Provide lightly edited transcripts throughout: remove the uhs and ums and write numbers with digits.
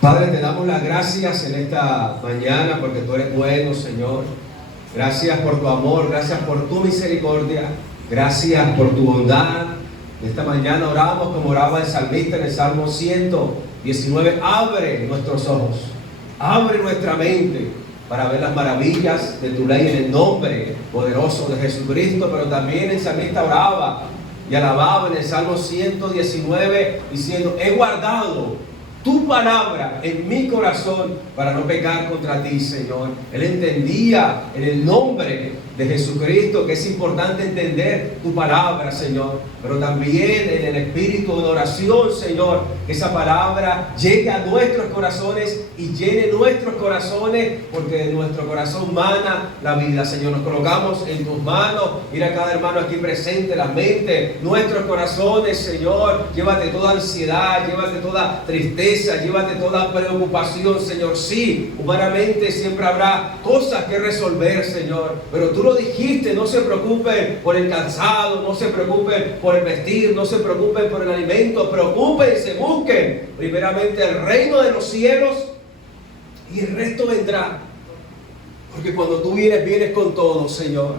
Padre, te damos las gracias en esta mañana porque tú eres bueno, Señor. Gracias por tu amor, gracias por tu misericordia, gracias por tu bondad. Esta mañana oramos como oraba el salmista en el Salmo 119. Abre nuestros ojos, abre nuestra mente para ver las maravillas de tu ley en el nombre poderoso de Jesucristo. Pero también el salmista oraba y alababa en el Salmo 119 diciendo: he guardado tu palabra en mi corazón para no pecar contra ti, Señor. Él entendía en el nombre de Jesucristo que es importante entender tu palabra, Señor, pero también en el espíritu de oración, Señor, que esa palabra llegue a nuestros corazones y llene nuestros corazones, porque de nuestro corazón mana la vida, Señor. Nos colocamos en tus manos. Mira a cada hermano aquí presente, la mente, nuestros corazones, Señor. Llévate toda ansiedad, llévate toda tristeza, llévate toda preocupación, Señor. Sí, humanamente siempre habrá cosas que resolver, Señor, pero tú lo dijiste: no se preocupen por el cansado, no se preocupen por el vestir, no se preocupen por el alimento, preocúpense, busquen primeramente el reino de los cielos y el resto vendrá. Porque cuando tú vienes, vienes con todo, Señor.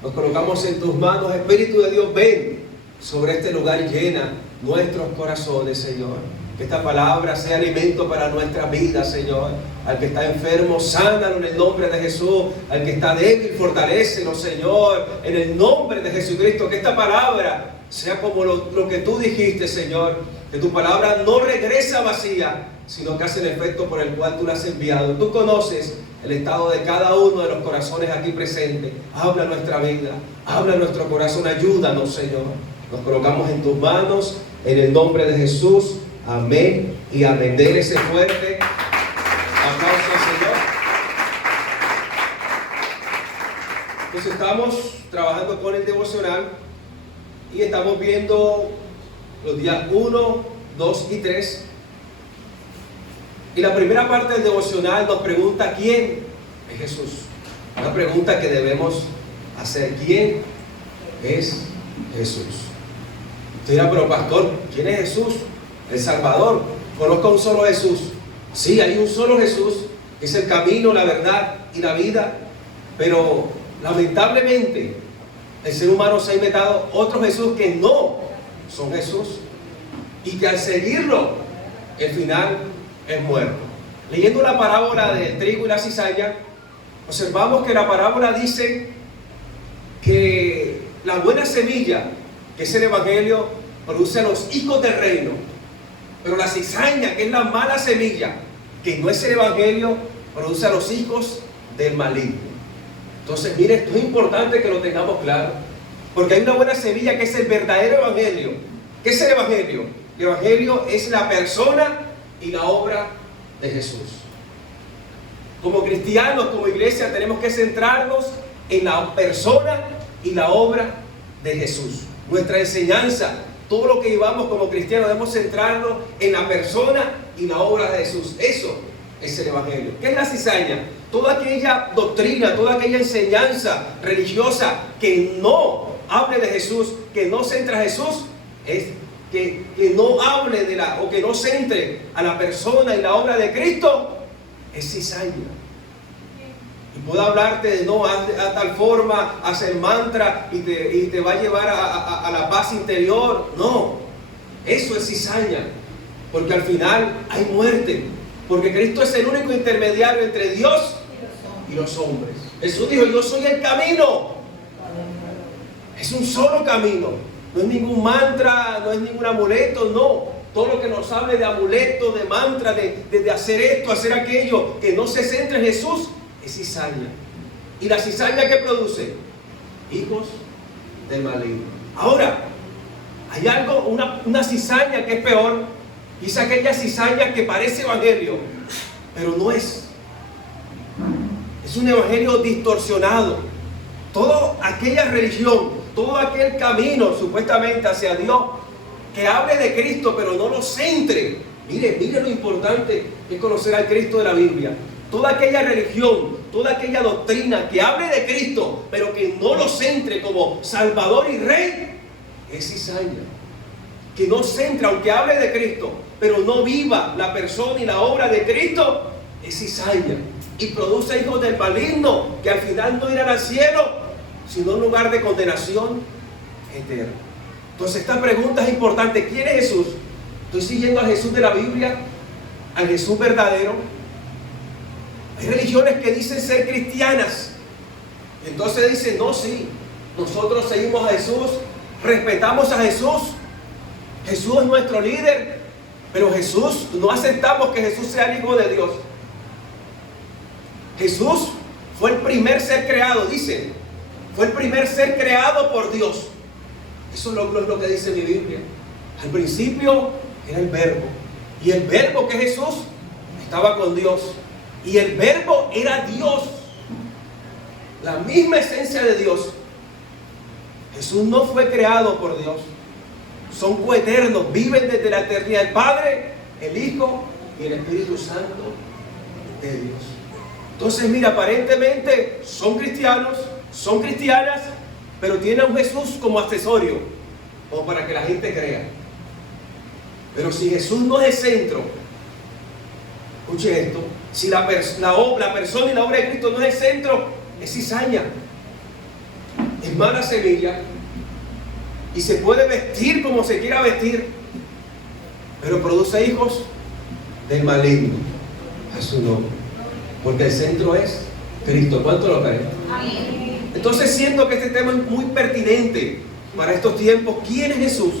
Nos colocamos en tus manos. Espíritu de Dios, ven sobre este lugar y llena nuestros corazones, Señor. Que esta palabra sea alimento para nuestra vida, Señor. Al que está enfermo, sánalo en el nombre de Jesús. Al que está débil, fortalécelo, Señor, en el nombre de Jesucristo. Que esta palabra sea como lo que tú dijiste, Señor. Que tu palabra no regresa vacía, sino que hace el efecto por el cual tú la has enviado. Tú conoces el estado de cada uno de los corazones aquí presentes. Habla nuestra vida, habla nuestro corazón. Ayúdanos, Señor. Nos colocamos en tus manos, en el nombre de Jesús. Amén y amén. Denle ese fuerte aplauso al Señor. Entonces estamos trabajando con el devocional y estamos viendo los días 1, 2 y 3. Y la primera parte del devocional nos pregunta: ¿quién es Jesús? Una pregunta que debemos hacer: ¿quién es Jesús? Usted dirá: pero pastor, ¿quién es Jesús? El Salvador. Conozco a un solo Jesús. Sí, hay un solo Jesús, que es el camino, la verdad y la vida. Pero lamentablemente el ser humano se ha inventado otro Jesús que no son Jesús, y que al seguirlo el final es muerto. Leyendo la parábola del trigo y la cizaña, observamos que la parábola dice que la buena semilla, que es el Evangelio, produce a los hijos del reino. Pero la cizaña, que es la mala semilla, que no es el Evangelio, produce a los hijos del maligno. Entonces, mire, esto es importante que lo tengamos claro, porque hay una buena semilla que es el verdadero Evangelio. ¿Qué es el Evangelio? El Evangelio es la persona y la obra de Jesús. Como cristianos, como iglesia, tenemos que centrarnos en la persona y la obra de Jesús. Nuestra enseñanza, todo lo que llevamos como cristianos, debemos centrarnos en la persona y la obra de Jesús. Eso es el Evangelio. ¿Qué es la cizaña? Toda aquella doctrina, toda aquella enseñanza religiosa que no hable de Jesús, que no centra a Jesús, es que no hable o que no centre a la persona y la obra de Cristo, es cizaña. Y puedo hablarte de no, haz tal forma, hacer mantra y te va a llevar a la paz interior. No, eso es cizaña, porque al final hay muerte, porque Cristo es el único intermediario entre Dios y los hombres. Jesús dijo: yo soy el camino. Es un solo camino. No es ningún mantra, no es ningún amuleto, no. Todo lo que nos hable de amuleto, de mantra, de hacer esto, hacer aquello, que no se centre en Jesús, es cizaña. ¿Y la cizaña qué produce? Hijos del maligno. Ahora, hay algo, una cizaña que es peor, y es aquella cizaña que parece evangelio, pero no es. Es un evangelio distorsionado. Toda aquella religión, todo aquel camino supuestamente hacia Dios, que hable de Cristo pero no lo centre. Mire lo importante que es conocer al Cristo de la Biblia. Toda aquella religión, toda aquella doctrina que hable de Cristo pero que no lo centre como Salvador y Rey, es cizaña. Que no centra, aunque hable de Cristo, pero no viva la persona y la obra de Cristo, es cizaña y produce hijos del maligno que al final no irán al cielo, sino a un lugar de condenación eterna. Entonces esta pregunta es importante: ¿quién es Jesús? ¿Estoy siguiendo al Jesús de la Biblia, al Jesús verdadero? Hay religiones que dicen ser cristianas, entonces dicen: no, sí, nosotros seguimos a Jesús, respetamos a Jesús, Jesús es nuestro líder, pero Jesús, no aceptamos que Jesús sea el Hijo de Dios. Jesús fue el primer ser creado, dicen, fue el primer ser creado por Dios. Eso es lo que dice mi Biblia. Al principio era el Verbo, y el Verbo, que es Jesús, estaba con Dios, y el Verbo era Dios, la misma esencia de Dios. Jesús no fue creado por Dios, son coeternos, viven desde la eternidad, el Padre, el Hijo y el Espíritu Santo de Dios. Entonces mira, aparentemente son cristianos, son cristianas, pero tienen a un Jesús como accesorio, como para que la gente crea. Pero si Jesús no es el centro, escuche esto, si la persona y la obra de Cristo no es el centro, es cizaña, es mala semilla, y se puede vestir como se quiera vestir, pero produce hijos del maligno. A su nombre, porque el centro es Cristo. ¿Cuánto lo creen? Amén. Entonces siento que este tema es muy pertinente para estos tiempos. ¿Quién es Jesús?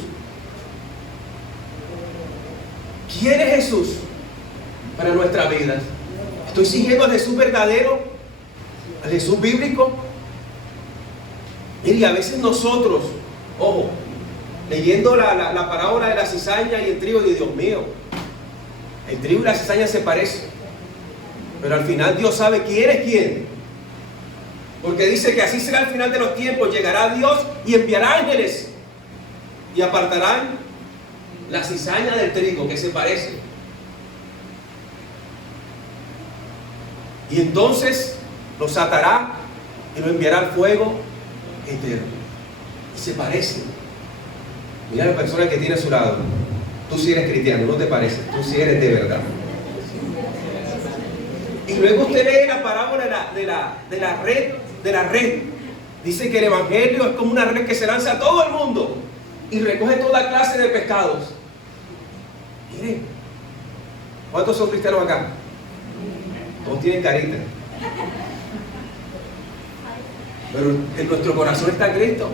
¿Quién es Jesús para nuestra vida? ¿Estoy siguiendo al Jesús verdadero? ¿Al Jesús bíblico? Mire, a veces nosotros, ojo, leyendo la parábola de la cizaña y el trigo, de Dios mío, el trigo y la cizaña se parecen, pero al final Dios sabe quién es quién, porque dice que así será al final de los tiempos: llegará Dios y enviará ángeles y apartarán la cizaña del trigo, que se parecen, y entonces los atará y los enviará al fuego eterno. Y se parecen. Mira a la persona que tiene a su lado: tú sí eres cristiano, no te pareces, tú sí eres de verdad. Y luego usted lee la parábola de la red. Dice que el evangelio es como una red que se lanza a todo el mundo y recoge toda clase de pescados. Miren, ¿cuántos son cristianos acá? Todos tienen carita, pero en nuestro corazón está Cristo.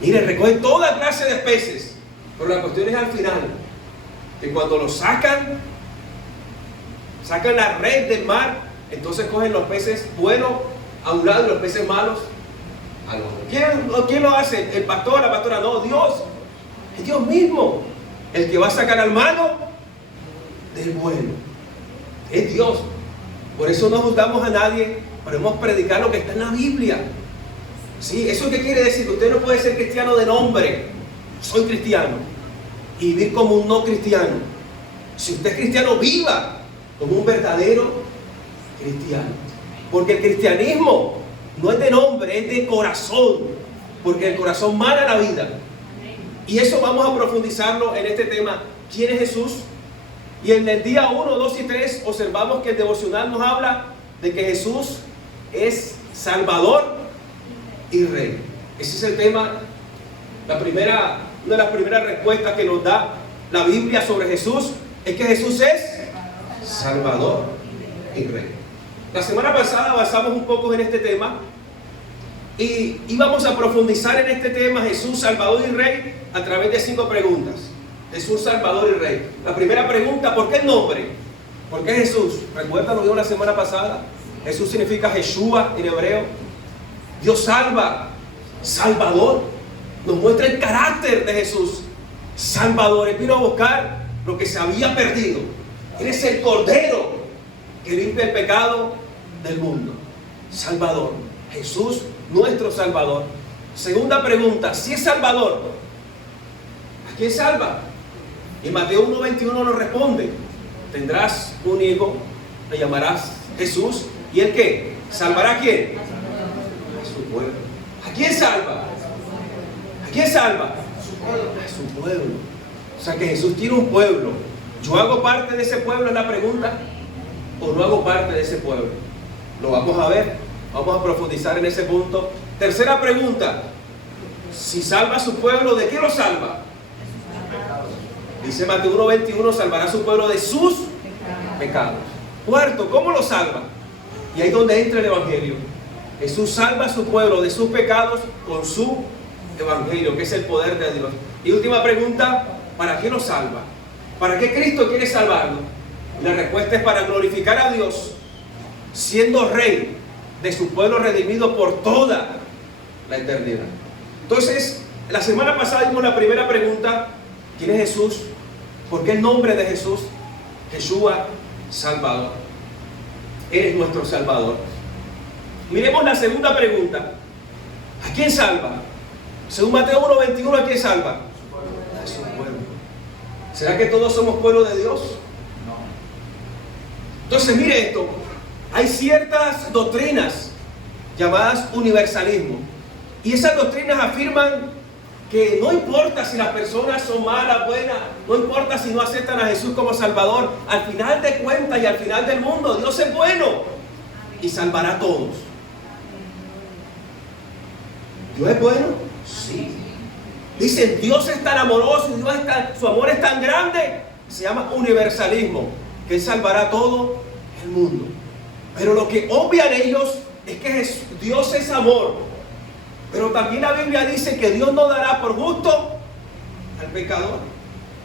Mire, recoge toda clase de peces, pero la cuestión es al final, que cuando los sacan la red del mar, entonces cogen los peces buenos a un lado y los peces malos al otro. ¿Quién lo hace? ¿El pastor, la pastora? No, Dios. Es Dios mismo el que va a sacar al malo del bueno. Es Dios. Por eso no juzgamos a nadie, podemos predicar lo que está en la Biblia. ¿Sí? ¿Eso qué quiere decir? Que usted no puede ser cristiano de nombre. Soy cristiano, y vivir como un no cristiano. Si usted es cristiano, viva como un verdadero cristiano, porque el cristianismo no es de nombre, es de corazón, porque el corazón mana la vida. Y eso vamos a profundizarlo en este tema: ¿quién es Jesús? Y en el día 1, 2 y 3 observamos que el devocional nos habla de que Jesús es Salvador y Rey. Ese es el tema, una de las primeras respuestas que nos da la Biblia sobre Jesús es que Jesús es Salvador y Rey. La semana pasada avanzamos un poco en este tema y íbamos a profundizar en este tema: Jesús, Salvador y Rey, a través de 5 preguntas. Jesús, Salvador y Rey. La primera pregunta: ¿por qué el nombre? ¿Por qué Jesús? ¿Recuerdan lo que dijo la semana pasada? Jesús significa Yeshua en hebreo. Dios salva, Salvador. Nos muestra el carácter de Jesús. Salvador, Él vino a buscar lo que se había perdido. Él es el Cordero que limpia el pecado del mundo. Salvador, Jesús, nuestro Salvador. Segunda pregunta: si es Salvador, ¿a quién salva? Y Mateo 1:21 nos responde: tendrás un hijo, le llamarás Jesús, ¿y él qué? ¿Salvará a quién? A su pueblo. ¿A quién salva? ¿A quién salva? A su pueblo. sea que Jesús tiene un pueblo. ¿Yo hago parte de ese pueblo? Es la pregunta. ¿O no hago parte de ese pueblo? Lo vamos a ver. Vamos a profundizar en ese punto. Tercera pregunta. Si salva a su pueblo, ¿de qué lo salva? Dice Mateo 1:21, salvará a su pueblo de sus pecados. Cuarto, ¿cómo lo salva? Y ahí es donde entra el Evangelio. Jesús salva a su pueblo de sus pecados con su Evangelio, que es el poder de Dios. Y última pregunta, ¿para qué lo salva? ¿Para qué Cristo quiere salvarlo? Y la respuesta es para glorificar a Dios, siendo Rey de su pueblo redimido por toda la eternidad. Entonces, la semana pasada vimos la primera pregunta: ¿quién es Jesús? ¿Por qué el nombre de Jesús? Yeshua, Salvador. Eres nuestro Salvador. Miremos la segunda pregunta: ¿a quién salva? Según Mateo 1:21, ¿a quién salva? A su pueblo. ¿Será que todos somos pueblo de Dios? No. Entonces, mire esto. Hay ciertas doctrinas llamadas universalismo. Y esas doctrinas afirman que no importa si las personas son malas, buenas, no importa si no aceptan a Jesús como Salvador, al final de cuentas y al final del mundo, Dios es bueno y salvará a todos. ¿Dios es bueno? Sí. Dicen, Dios es tan amoroso y su amor es tan grande, se llama universalismo, que Él salvará a todo el mundo. Pero lo que obvian ellos es que Dios es amor. Pero también la Biblia dice que Dios no dará por gusto al pecador.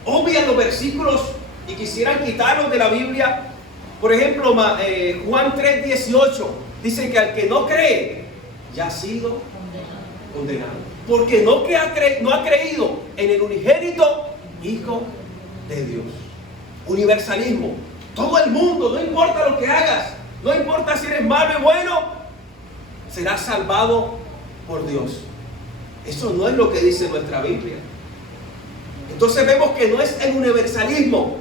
Obvian los versículos y quisieran quitarlos de la Biblia. Por ejemplo, Juan 3:18 dice que al que no cree ya ha sido condenado. Porque no ha creído en el unigénito Hijo de Dios. Universalismo. Todo el mundo, no importa lo que hagas, no importa si eres malo y bueno, serás salvado por Dios. Eso no es lo que dice nuestra Biblia. Entonces vemos que no es el universalismo,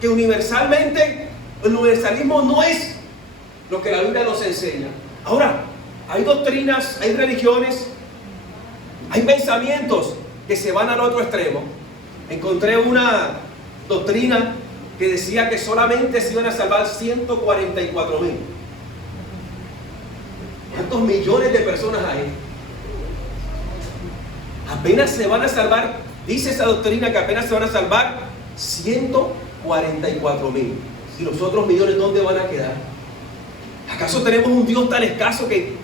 que universalmente el universalismo no es lo que la Biblia nos enseña. Ahora, hay doctrinas, hay religiones, hay pensamientos que se van al otro extremo. Encontré una doctrina que decía que solamente se iban a salvar 144,000. ¿Cuántos millones de personas hay? Apenas se van a salvar, dice esa doctrina que apenas se van a salvar 144,000. ¿Y los otros millones dónde van a quedar? ¿Acaso tenemos un Dios tan escaso que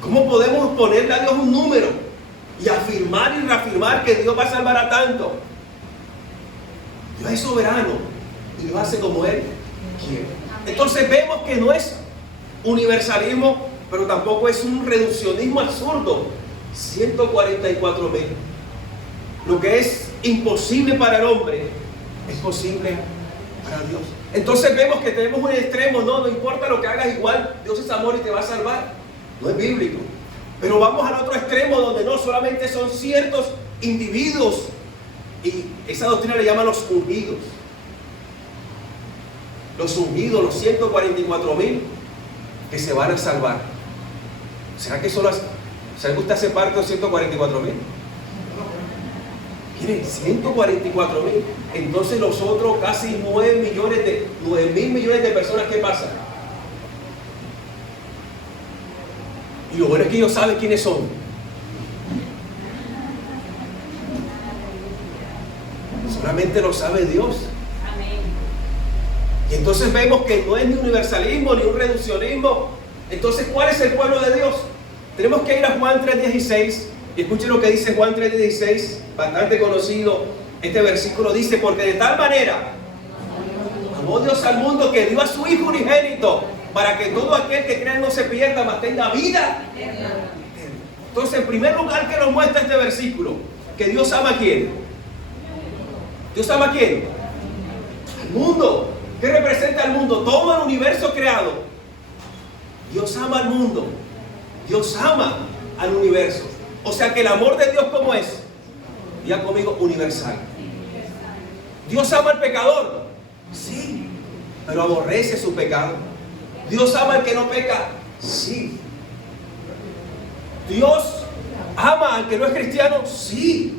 cómo podemos ponerle a Dios un número y afirmar y reafirmar que Dios va a salvar a tanto? Dios es soberano y Dios hace como Él quiere. Entonces vemos que no es universalismo, pero tampoco es un reduccionismo absurdo. 144,000. Lo que es imposible para el hombre es posible para Dios. Entonces vemos que tenemos un extremo, no importa lo que hagas, igual Dios es amor y te va a salvar. No es bíblico. Pero vamos al otro extremo donde no solamente son ciertos individuos, y esa doctrina le llama los ungidos. Los ungidos, los 144,000 que se van a salvar. ¿Será que usted hace parte de los 144,000? Miren, 144,000. Entonces los otros casi 9 mil millones de personas, ¿qué pasa? Y lo bueno es que ellos saben quiénes son. Solamente lo sabe Dios. Amén. Y entonces vemos que no es ni universalismo ni un reduccionismo. Entonces, ¿cuál es el pueblo de Dios? Tenemos que ir a Juan 3:16. Y escuchen lo que dice Juan 3:16, bastante conocido. Este versículo dice: porque de tal manera amó Dios al mundo que dio a su Hijo unigénito, para que todo aquel que crea no se pierda, mas tenga vida eterna. Entonces, en primer lugar, ¿qué nos muestra este versículo? Que Dios ama a ¿quién? ¿Dios ama a quién? Al mundo. ¿Qué representa al mundo? Todo el universo creado. Dios ama al mundo. Dios ama al universo. O sea que el amor de Dios, ¿cómo es? Diga conmigo, universal. ¿Dios ama al pecador? Sí, pero aborrece su pecado. ¿Dios ama al que no peca? Sí. ¿Dios ama al que no es cristiano? Sí.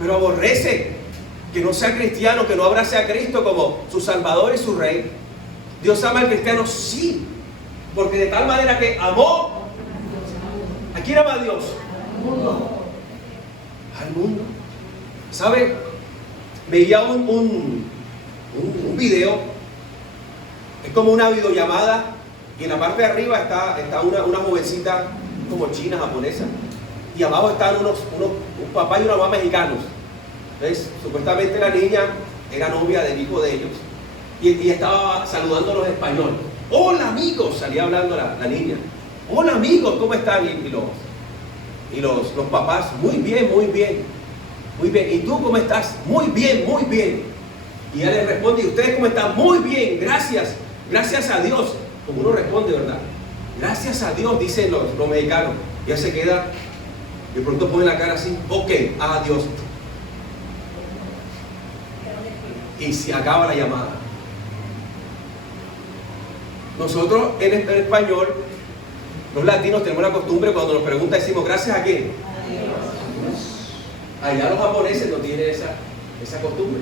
pero aborrece que no sea cristiano, que no abrace a Cristo como su Salvador y su Rey. Dios ama al cristiano, sí, porque de tal manera que amó. ¿A quién ama a Dios? Al mundo. ¿Sabe? Veía un video, es como una videollamada, y en la parte de arriba está una jovencita como china, japonesa, y abajo están un papá y una mamá mexicanos. ¿Ves? Supuestamente la niña era novia del hijo de ellos, y estaba saludándolos en español. Hola amigos, salía hablando la niña. Hola amigos, ¿cómo están? Y los papás, muy bien, muy bien, muy bien. ¿Y tú cómo estás? Muy bien, muy bien. Y ella le responde, ¿y ustedes cómo están? Muy bien, gracias, gracias a Dios. Como uno responde, ¿verdad? Gracias a Dios, dicen los mexicanos. Y ella se queda, de pronto pone la cara así, ok, adiós. Y se acaba la llamada. Nosotros en español, los latinos tenemos la costumbre, cuando nos preguntan, decimos, ¿gracias a quién? Allá los japoneses no tienen esa costumbre.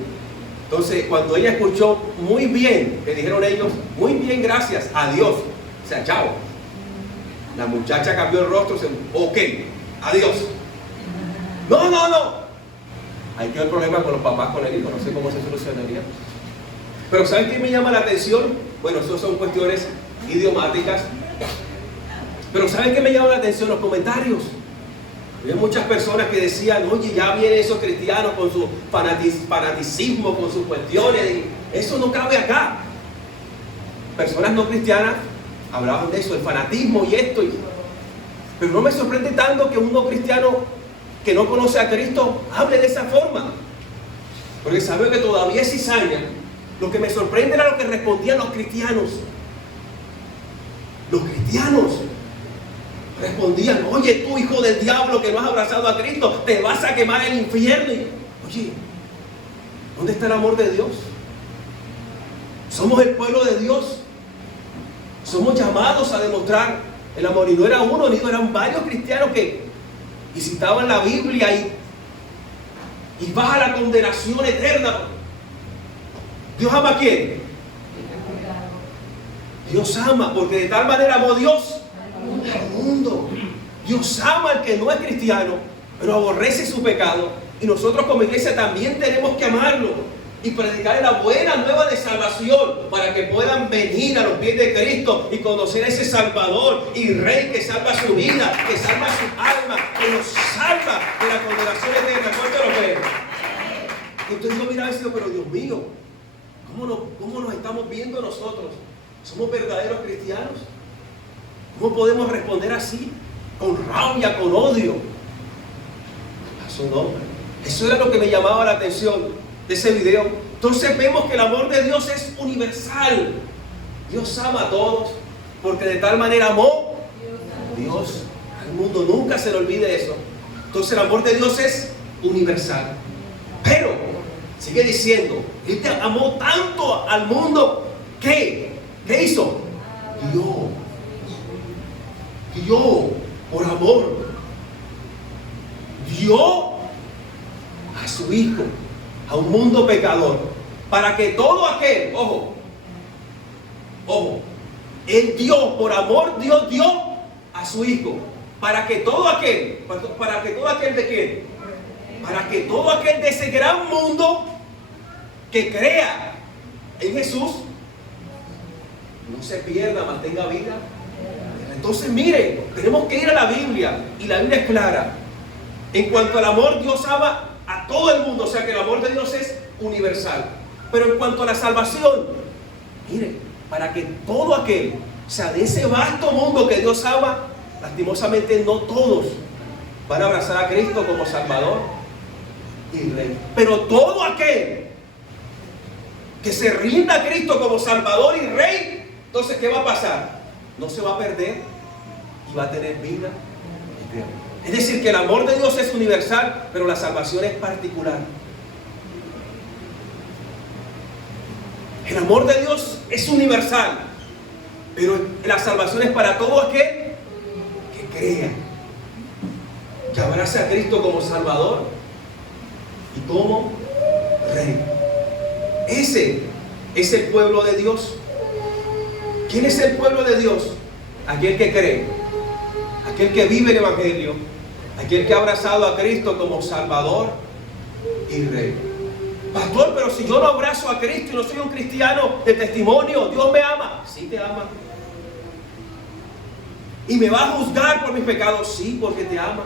Entonces, cuando ella escuchó muy bien, que dijeron ellos, muy bien, gracias, adiós, o sea, chao. La muchacha cambió el rostro, ok, adiós. No. Ahí quedó el problema con los papás, con el hijo, no sé cómo se solucionaría. Pero ¿saben qué me llama la atención? Bueno, eso son cuestiones idiomáticas. Pero ¿saben qué me llama la atención? Los comentarios. Había muchas personas que decían, oye, ya vienen esos cristianos con su fanaticismo, con sus cuestiones. Eso no cabe acá. Personas no cristianas hablaban de eso, el fanatismo y esto. Pero no me sorprende tanto que un no cristiano que no conoce a Cristo hable de esa forma. Porque sabe que todavía es cizaña. Lo que me sorprende era lo que respondían los cristianos. Los cristianos respondían, oye, tú hijo del diablo que no has abrazado a Cristo, te vas a quemar en el infierno. Oye, ¿dónde está el amor de Dios? Somos el pueblo de Dios. Somos llamados a demostrar el amor. Y no era uno, ni dos, eran varios cristianos que citaban la Biblia y baja la condenación eterna. ¿Dios ama a quién? Dios ama, porque de tal manera amó Dios al mundo. Dios ama al que no es cristiano, pero aborrece su pecado. Y nosotros como iglesia también tenemos que amarlo y predicar la buena nueva de salvación para que puedan venir a los pies de Cristo y conocer a ese Salvador y Rey que salva su vida, que salva su alma, que nos salva de la condenación eterna. ¿Cuánto lo creen? Entonces yo miraba y decía, pero Dios mío, ¿cómo nos estamos viendo nosotros? ¿Somos verdaderos cristianos? ¿Cómo podemos responder así? Con rabia, con odio. A su nombre. Eso era lo que me llamaba la atención de ese video. Entonces vemos que el amor de Dios es universal. Dios ama a todos, porque de tal manera amó Dios al mundo. Nunca se le olvide eso. Entonces el amor de Dios es universal. Pero sigue diciendo, Él te amó tanto al mundo que, ¿qué hizo? Dio por amor. Dio a su Hijo a un mundo pecador, para que todo aquel, ojo, Él dio, por amor Dios dio a su Hijo, para que todo aquel de qué, para que todo aquel de ese gran mundo que crea en Jesús no se pierda, mantenga vida. Entonces miren, tenemos que ir a la Biblia, y la Biblia es clara. En cuanto al amor, Dios ama a todo el mundo, o sea que el amor de Dios es universal. Pero en cuanto a la salvación, miren, para que todo aquel, o sea, de ese vasto mundo que Dios ama, lastimosamente no todos van a abrazar a Cristo como Salvador y Rey. Pero todo aquel que se rinda a Cristo como Salvador y Rey, entonces ¿qué va a pasar? No se va a perder y va a tener vida eterna. Es decir, que el amor de Dios es universal, pero la salvación es particular. El amor de Dios es universal, pero la salvación es para todo aquel que crea, que abrace a Cristo como Salvador y como rey. Ese es el pueblo de Dios. ¿Quién es el pueblo de Dios? Aquel que cree, aquel que vive el Evangelio, aquel que ha abrazado a Cristo como Salvador y Rey. Pastor, pero si yo no abrazo a Cristo y no soy un cristiano de testimonio, ¿Dios me ama? Sí, te ama. ¿Y me va a juzgar por mis pecados? Sí, porque te ama.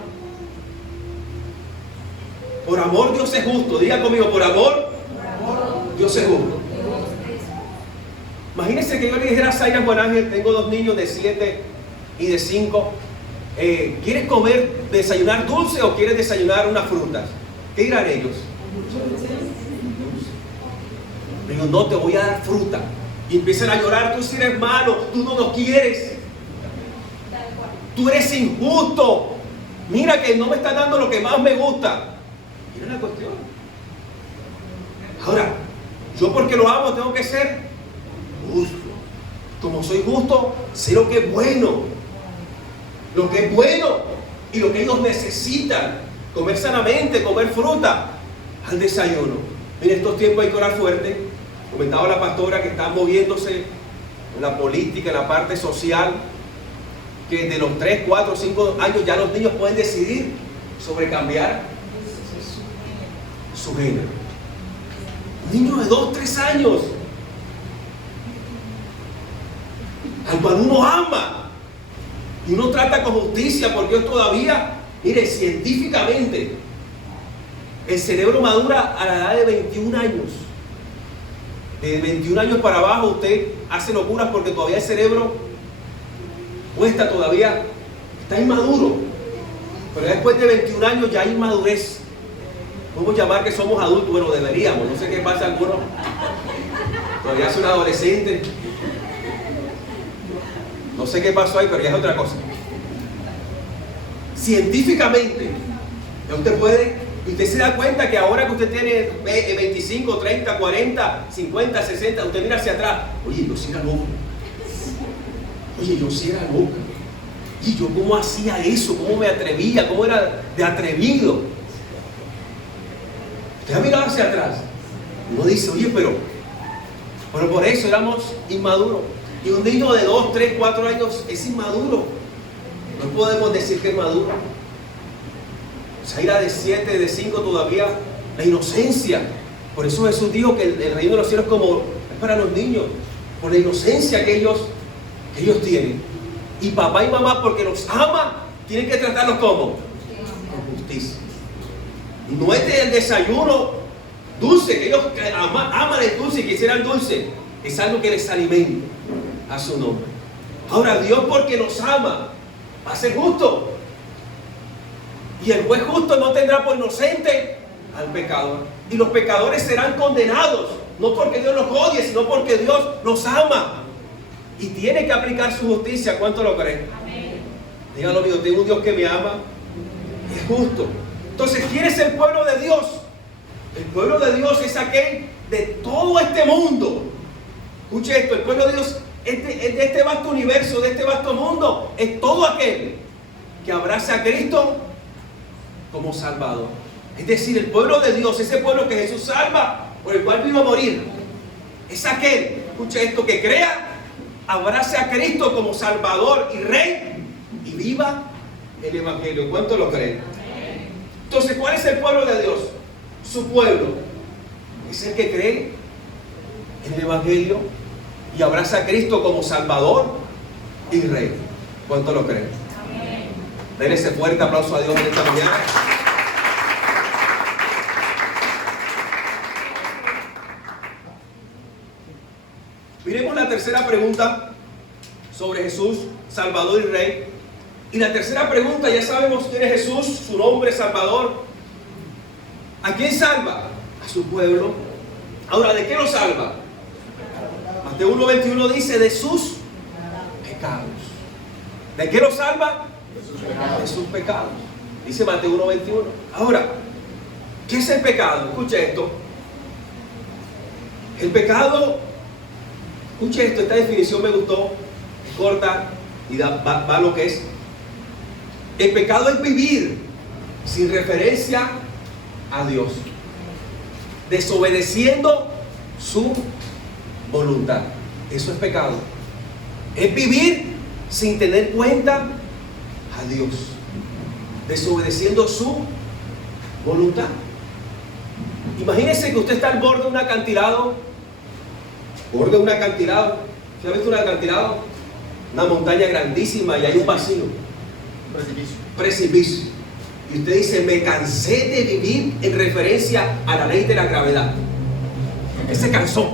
Por amor Dios es justo. Diga conmigo, por amor Dios es justo. Imagínense que yo le dijera a Zaira Juan Ángel, tengo 2 niños de 7 y de 5. ¿Quieres comer, desayunar dulce o quieres desayunar unas frutas? ¿Qué dirán ellos? Digo, no, te voy a dar fruta. Y empiezan a llorar, tú sí eres malo, tú no nos quieres. Tú eres injusto. Mira que no me estás dando lo que más me gusta. Mira la cuestión. Ahora, yo porque lo amo tengo que ser justo. Como soy justo, sé lo que es bueno. Lo que es bueno y lo que ellos necesitan. Comer sanamente, comer fruta al desayuno. En estos tiempos hay que orar fuerte. Comentaba la pastora que está moviéndose en la política, en la parte social, que de los 3, 4, 5 años ya los niños pueden decidir sobre cambiar su género. Niños de 2, 3 años, al cual uno ama y uno trata con justicia, porque Dios todavía, mire, científicamente el cerebro madura a la edad de 21 años. De 21 años para abajo usted hace locuras porque todavía el cerebro cuesta, todavía está inmaduro. Pero después de 21 años ya hay inmadurez. Podemos llamar que somos adultos, bueno, deberíamos, no sé qué pasa algunos. Todavía es un adolescente. No sé qué pasó ahí, pero ya es otra cosa. Científicamente, usted puede... Y usted se da cuenta que ahora que usted tiene 25, 30, 40, 50, 60, usted mira hacia atrás. Oye, yo sí era loco. Oye, yo sí era loca. Y yo cómo hacía eso, cómo me atrevía, cómo era de atrevido. Usted ha mirado hacia atrás. Uno dice, oye, pero por eso éramos inmaduros. Y un niño de 2, 3, 4 años es inmaduro. No podemos decir que es maduro. Zaira de 7, de 5 todavía, la inocencia. Por eso Jesús dijo que el reino de los cielos es para los niños, por la inocencia que ellos tienen. Y papá y mamá, porque los ama, tienen que tratarlos como con justicia. No es el desayuno dulce, que ellos aman el dulce y quisieran dulce, es algo que les alimenta a su nombre. Ahora Dios, porque nos ama, va a ser justo. Y el juez justo no tendrá por inocente al pecador. Y los pecadores serán condenados, no porque Dios los odie, sino porque Dios los ama. Y tiene que aplicar su justicia. ¿Cuánto lo creen? Amén. Díganlo mío, tengo un Dios que me ama, es justo. Entonces, ¿quién es el pueblo de Dios? El pueblo de Dios es aquel de todo este mundo. Escuche esto, el pueblo de Dios es de este vasto universo, de este vasto mundo. Es todo aquel que abraza a Cristo como Salvador. Es decir, el pueblo de Dios, ese pueblo que Jesús salva, por el cual vino a morir, es aquel, escuche esto, que crea, abrace a Cristo como Salvador y Rey y viva el Evangelio. ¿Cuánto lo creen? Entonces, ¿cuál es el pueblo de Dios? Su pueblo es el que cree en el Evangelio y abraza a Cristo como Salvador y Rey. ¿Cuánto lo creen? Denle ese fuerte aplauso a Dios en esta mañana. Miremos la tercera pregunta sobre Jesús, Salvador y Rey. Y la tercera pregunta, ya sabemos quién es Jesús, su nombre, Salvador. ¿A quién salva? A su pueblo. Ahora, ¿de qué lo salva? Mateo 1:21 dice, de sus pecados. ¿De qué lo salva? De sus pecados. Dice Mateo 1:21. Ahora, ¿qué es el pecado? Escuche esto. El pecado, escuche esto, esta definición me gustó, es corta y va lo que es. El pecado es vivir sin referencia a Dios. desobedeciendo su voluntad. Eso es pecado. Es vivir sin tener cuenta a Dios, desobedeciendo su voluntad. Imagínense que usted está al borde de un acantilado. ¿Usted ha visto un acantilado? Una montaña grandísima y hay un vacío. Precipicio. Y usted dice, me cansé de vivir en referencia a la ley de la gravedad. Él se cansó.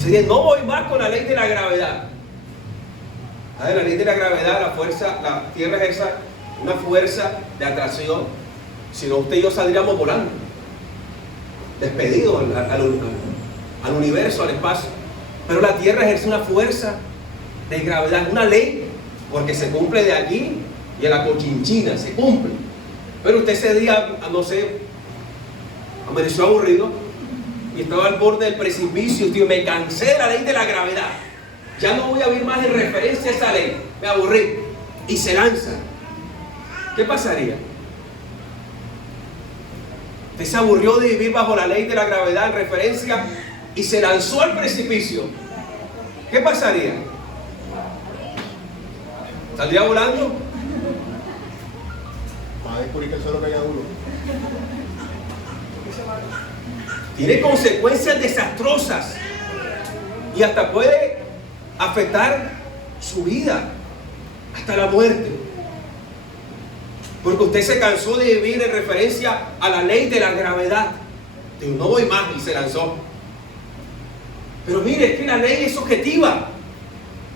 Se dice, no voy más con la ley de la gravedad. A ver, la ley de la gravedad, la Tierra ejerce una fuerza de atracción. Si no, usted y yo saldríamos volando, despedidos al universo, al espacio. Pero la Tierra ejerce una fuerza de gravedad, una ley, porque se cumple de aquí y a la Cochinchina, se cumple. Pero usted ese día, no sé, amaneció aburrido y estaba al borde del precipicio. Tío, me cansé de la ley de la gravedad. Ya no voy a vivir más en referencia a esa ley. Me aburrí. Y se lanza. ¿Qué pasaría? Usted se aburrió de vivir bajo la ley de la gravedad en referencia y se lanzó al precipicio. ¿Qué pasaría? ¿Saldría volando? Va a descubrir que el suelo caía duro. Tiene consecuencias desastrosas y hasta puede afectar su vida, hasta la muerte. Porque usted se cansó de vivir en referencia a la ley de la gravedad. Digo, no voy más, y se lanzó. Pero mire, es que la ley es objetiva.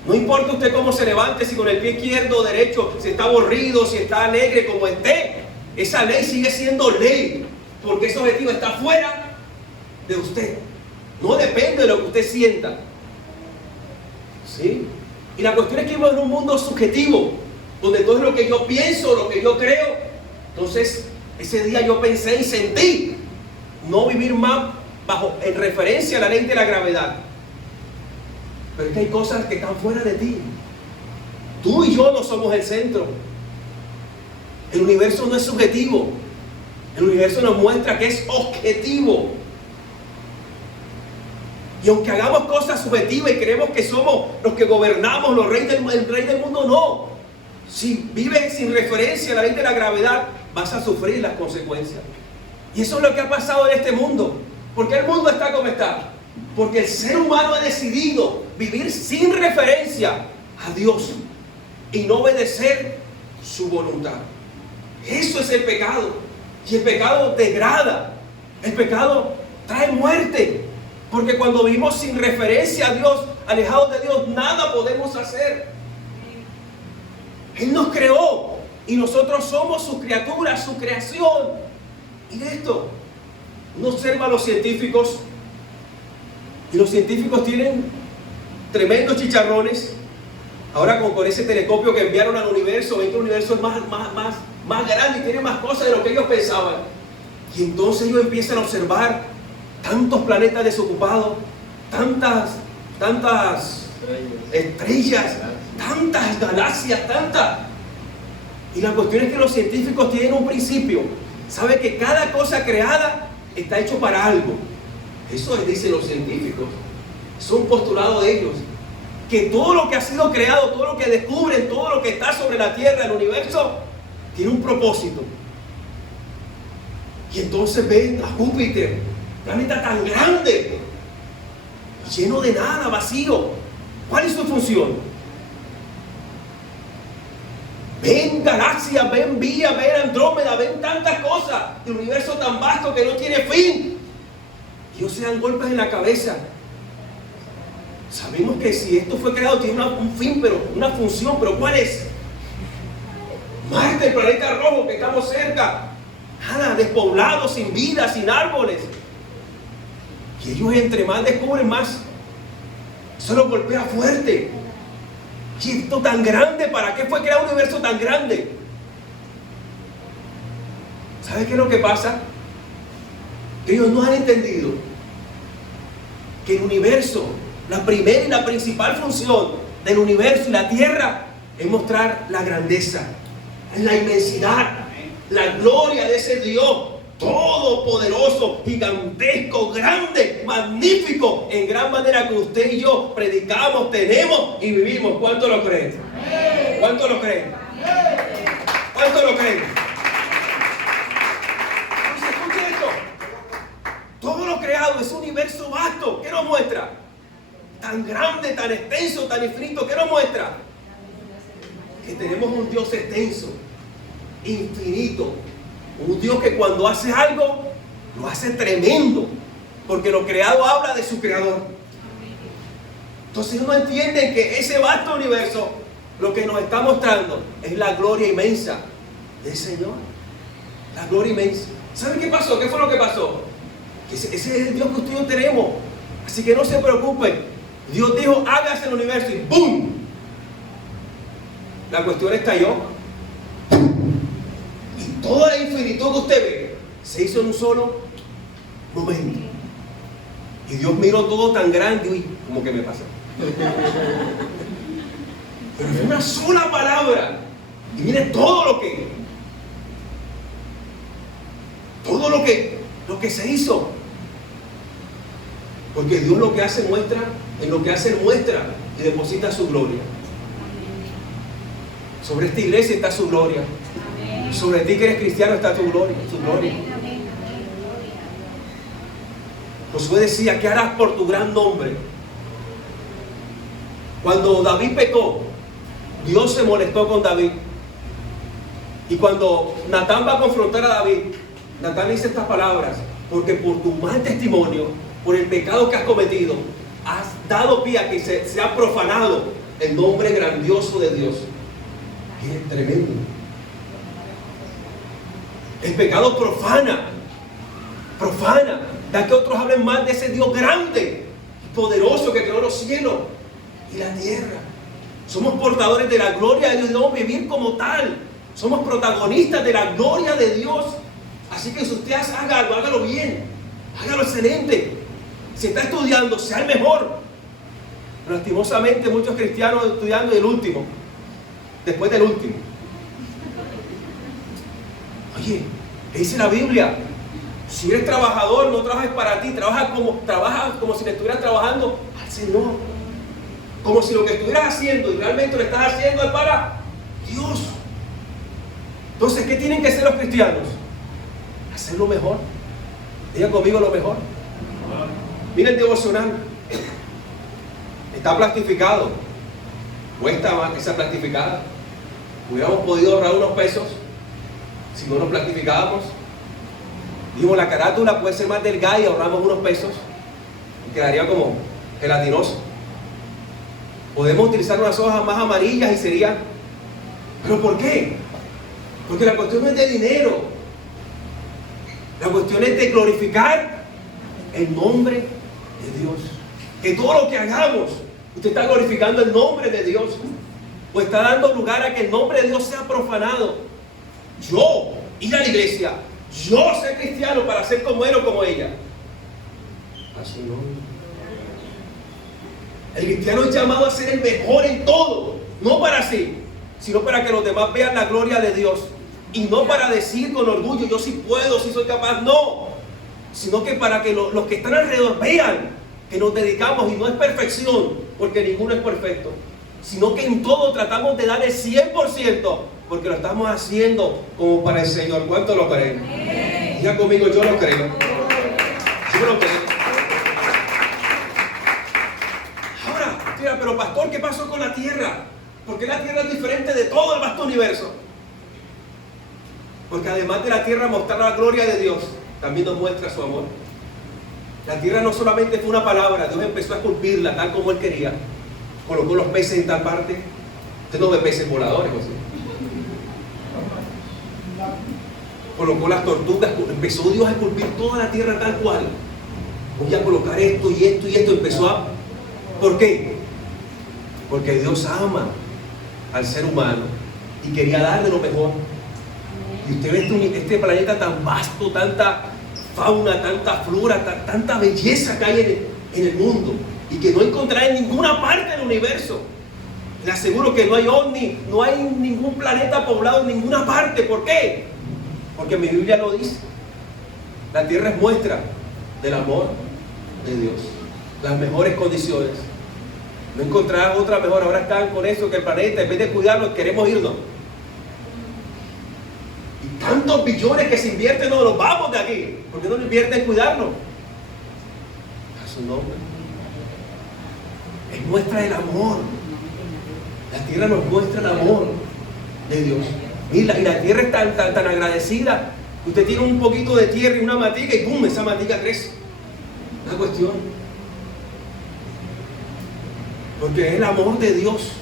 No importa usted cómo se levante, si con el pie izquierdo o derecho, si está aburrido, si está alegre, como esté. Esa ley sigue siendo ley, porque ese objetivo está fuera de usted. No depende de lo que usted sienta. ¿Sí? Y la cuestión es que vivimos en un mundo subjetivo, donde todo es lo que yo pienso, lo que yo creo. Entonces, ese día yo pensé y sentí no vivir más en referencia a la ley de la gravedad. Pero es que hay cosas que están fuera de ti. Tú y yo no somos el centro. El universo no es subjetivo. El universo nos muestra que es objetivo. Y aunque hagamos cosas subjetivas y creemos que somos los que gobernamos, el rey del mundo, no. Si vives sin referencia a la ley de la gravedad, vas a sufrir las consecuencias. Y eso es lo que ha pasado en este mundo. ¿Por qué el mundo está como está? Porque el ser humano ha decidido vivir sin referencia a Dios y no obedecer su voluntad. Eso es el pecado. Y el pecado degrada. El pecado trae muerte. Porque cuando vivimos sin referencia a Dios, alejados de Dios, nada podemos hacer. Él nos creó y nosotros somos sus criaturas, su creación. Y de esto, uno observa a los científicos y los científicos tienen tremendos chicharrones. Ahora con ese telescopio que enviaron al universo, ven que el universo es más grande y tiene más cosas de lo que ellos pensaban. Y entonces ellos empiezan a observar tantos planetas desocupados, tantas estrellas, tantas galaxias, tantas. Y la cuestión es que los científicos tienen un principio. Saben que cada cosa creada está hecho para algo. Eso dicen los científicos. Es un postulado de ellos. Que todo lo que ha sido creado, todo lo que descubren, todo lo que está sobre la Tierra, el universo, tiene un propósito. Y entonces ven a Júpiter, planeta tan grande, lleno de nada, vacío. ¿Cuál es su función? Ven galaxias, ven Vía, ven Andrómeda, ven tantas cosas. El universo tan vasto que no tiene fin. Y ellos se dan golpes en la cabeza. Sabemos que si esto fue creado tiene un fin, pero una función, pero ¿cuál es? Marte, el planeta rojo que estamos cerca. Nada, despoblado, sin vida, sin árboles. Y ellos entre más descubren más, eso los golpea fuerte. Y esto tan grande, ¿para qué fue creado un universo tan grande? ¿Sabe qué es lo que pasa? Que ellos no han entendido que el universo, la primera y la principal función del universo y la tierra es mostrar la grandeza, la inmensidad, la gloria de ese Dios todopoderoso, gigantesco, grande, magnífico, en gran manera que usted y yo predicamos, tenemos y vivimos. ¿Cuánto lo creen? ¿Cuánto lo creen? ¿Cuánto lo creen? Entonces, escuche esto. Todo lo creado es un universo vasto. ¿Qué nos muestra? Tan grande, tan extenso, tan infinito. ¿Qué nos muestra? Que tenemos un Dios extenso, infinito. Un Dios que cuando hace algo, lo hace tremendo. Porque lo creado habla de su creador. Entonces uno entiende que ese vasto universo, lo que nos está mostrando es la gloria inmensa del Señor. La gloria inmensa. ¿Saben qué pasó? ¿Qué fue lo que pasó? Que ese es el Dios que ustedes no tenemos. Así que no se preocupen. Dios dijo, hágase el universo y ¡boom! La cuestión estalló. Y toda la infinitud que usted ve se hizo en un solo momento. Y Dios miró todo tan grande. Uy, ¿cómo que me pasó? Pero fue una sola palabra. Y mire todo lo que se hizo. Porque Dios lo que hace muestra, en lo que hace muestra y deposita su gloria. Sobre esta iglesia está su gloria. Sobre ti que eres cristiano está tu gloria, su gloria. Josué decía, ¿qué harás por tu gran nombre? Cuando David pecó, Dios se molestó con David. Y cuando Natán va a confrontar a David, Natán dice estas palabras: porque por tu mal testimonio, por el pecado que has cometido, has dado pie a que se ha profanado el nombre grandioso de Dios. ¡Qué tremendo! El pecado profana, da que otros hablen mal de ese Dios grande y poderoso que creó los cielos y la tierra. Somos portadores de la gloria de Dios, debemos vivir como tal. Somos protagonistas de la gloria de Dios. Así que si usted haga algo, hágalo bien, hágalo excelente. Si está estudiando, sea el mejor. Lastimosamente muchos cristianos estudiando el último, después del último. Oye, ¿qué dice la Biblia? Si eres trabajador, no trabajes para ti, trabaja como si le estuvieras trabajando al Señor. Como si lo que estuvieras haciendo y realmente lo estás haciendo es para Dios. Entonces, ¿qué tienen que hacer los cristianos? Hacer lo mejor. Diga conmigo lo mejor. Mira el devocional. Está plastificado. Cuesta más que sea plastificada. Hubiéramos podido ahorrar unos pesos si no nos plastificábamos. Dijimos, la carátula puede ser más delgada y ahorramos unos pesos y quedaría como gelatinoso. Podemos utilizar unas hojas más amarillas y sería... ¿Pero por qué? Porque la cuestión no es de dinero. La cuestión es de glorificar el nombre de Dios. Que todo lo que hagamos, usted está glorificando el nombre de Dios. O está dando lugar a que el nombre de Dios sea profanado. Yo ir a la iglesia, yo ser cristiano para ser como él o como ella. Así no. El cristiano es llamado a ser el mejor en todo. No para sí, sino para que los demás vean la gloria de Dios. Y no para decir con orgullo, yo sí puedo, sí soy capaz. No. Sino que para que los que están alrededor vean que nos dedicamos, y no es perfección, porque ninguno es perfecto, sino que en todo tratamos de dar el 100%, porque lo estamos haciendo como para el Señor. ¿Cuánto lo creen? Diga conmigo, yo lo creo. Yo lo creo. Ahora, mira, pero pastor, ¿qué pasó con la tierra? ¿Por qué la tierra es diferente de todo el vasto universo? Porque además de la tierra mostrar la gloria de Dios, también nos muestra su amor. La tierra no solamente fue una palabra, Dios empezó a esculpirla tal como Él quería. Colocó los peces en tal parte. Usted no ve peces voladores, José. Colocó las tortugas, empezó Dios a esculpir toda la tierra tal cual. Voy a colocar esto y esto y esto. Empezó a... ¿Por qué? Porque Dios ama al ser humano y quería darle lo mejor. Y usted ve este planeta tan vasto, tanta fauna, tanta flora, tanta belleza que hay en el mundo, y que no encontrará en ninguna parte del universo. Le aseguro que no hay ovni, no hay ningún planeta poblado en ninguna parte. ¿Por qué? Porque mi Biblia lo dice. La tierra es muestra del amor de Dios. Las mejores condiciones. No encontrarán otra mejor. Ahora están con eso que el planeta, en vez de cuidarlo, queremos irnos. Y tantos billones que se invierten, no los vamos de aquí. ¿Por qué no lo invierten en cuidarnos? A su nombre. Es muestra del amor. La tierra nos muestra el amor de Dios. Y la tierra es tan agradecida. Usted tiene un poquito de tierra y una matica y ¡pum! Esa matica crece. Una cuestión. Porque es el amor de Dios.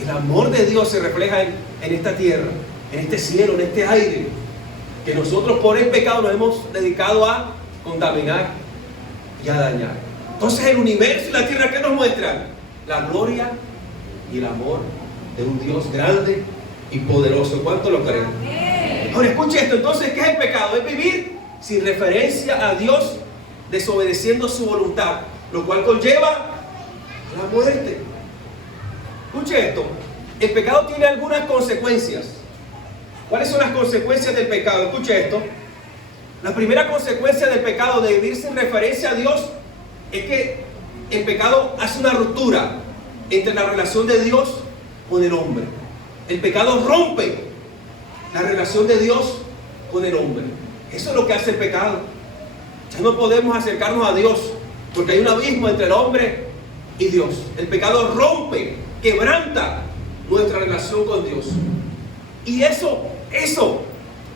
El amor de Dios se refleja en esta tierra, en este cielo, en este aire, que nosotros por el pecado nos hemos dedicado a contaminar y a dañar. Entonces el universo y la tierra, ¿qué nos muestran? La gloria y el amor de un Dios grande y poderoso. ¿Cuánto lo creen? Ahora escuche esto. Entonces, ¿qué es el pecado? Es vivir sin referencia a Dios, desobedeciendo su voluntad, lo cual conlleva a la muerte. Escuche esto. El pecado tiene algunas consecuencias. ¿Cuáles son las consecuencias del pecado? Escuche esto. La primera consecuencia del pecado, de vivir sin referencia a Dios, es que el pecado hace una ruptura entre la relación de Dios con el hombre. El pecado rompe la relación de Dios con el hombre. Eso es lo que hace el pecado. Ya no podemos acercarnos a Dios porque hay un abismo entre el hombre y Dios. El pecado rompe, quebranta nuestra relación con Dios. Y eso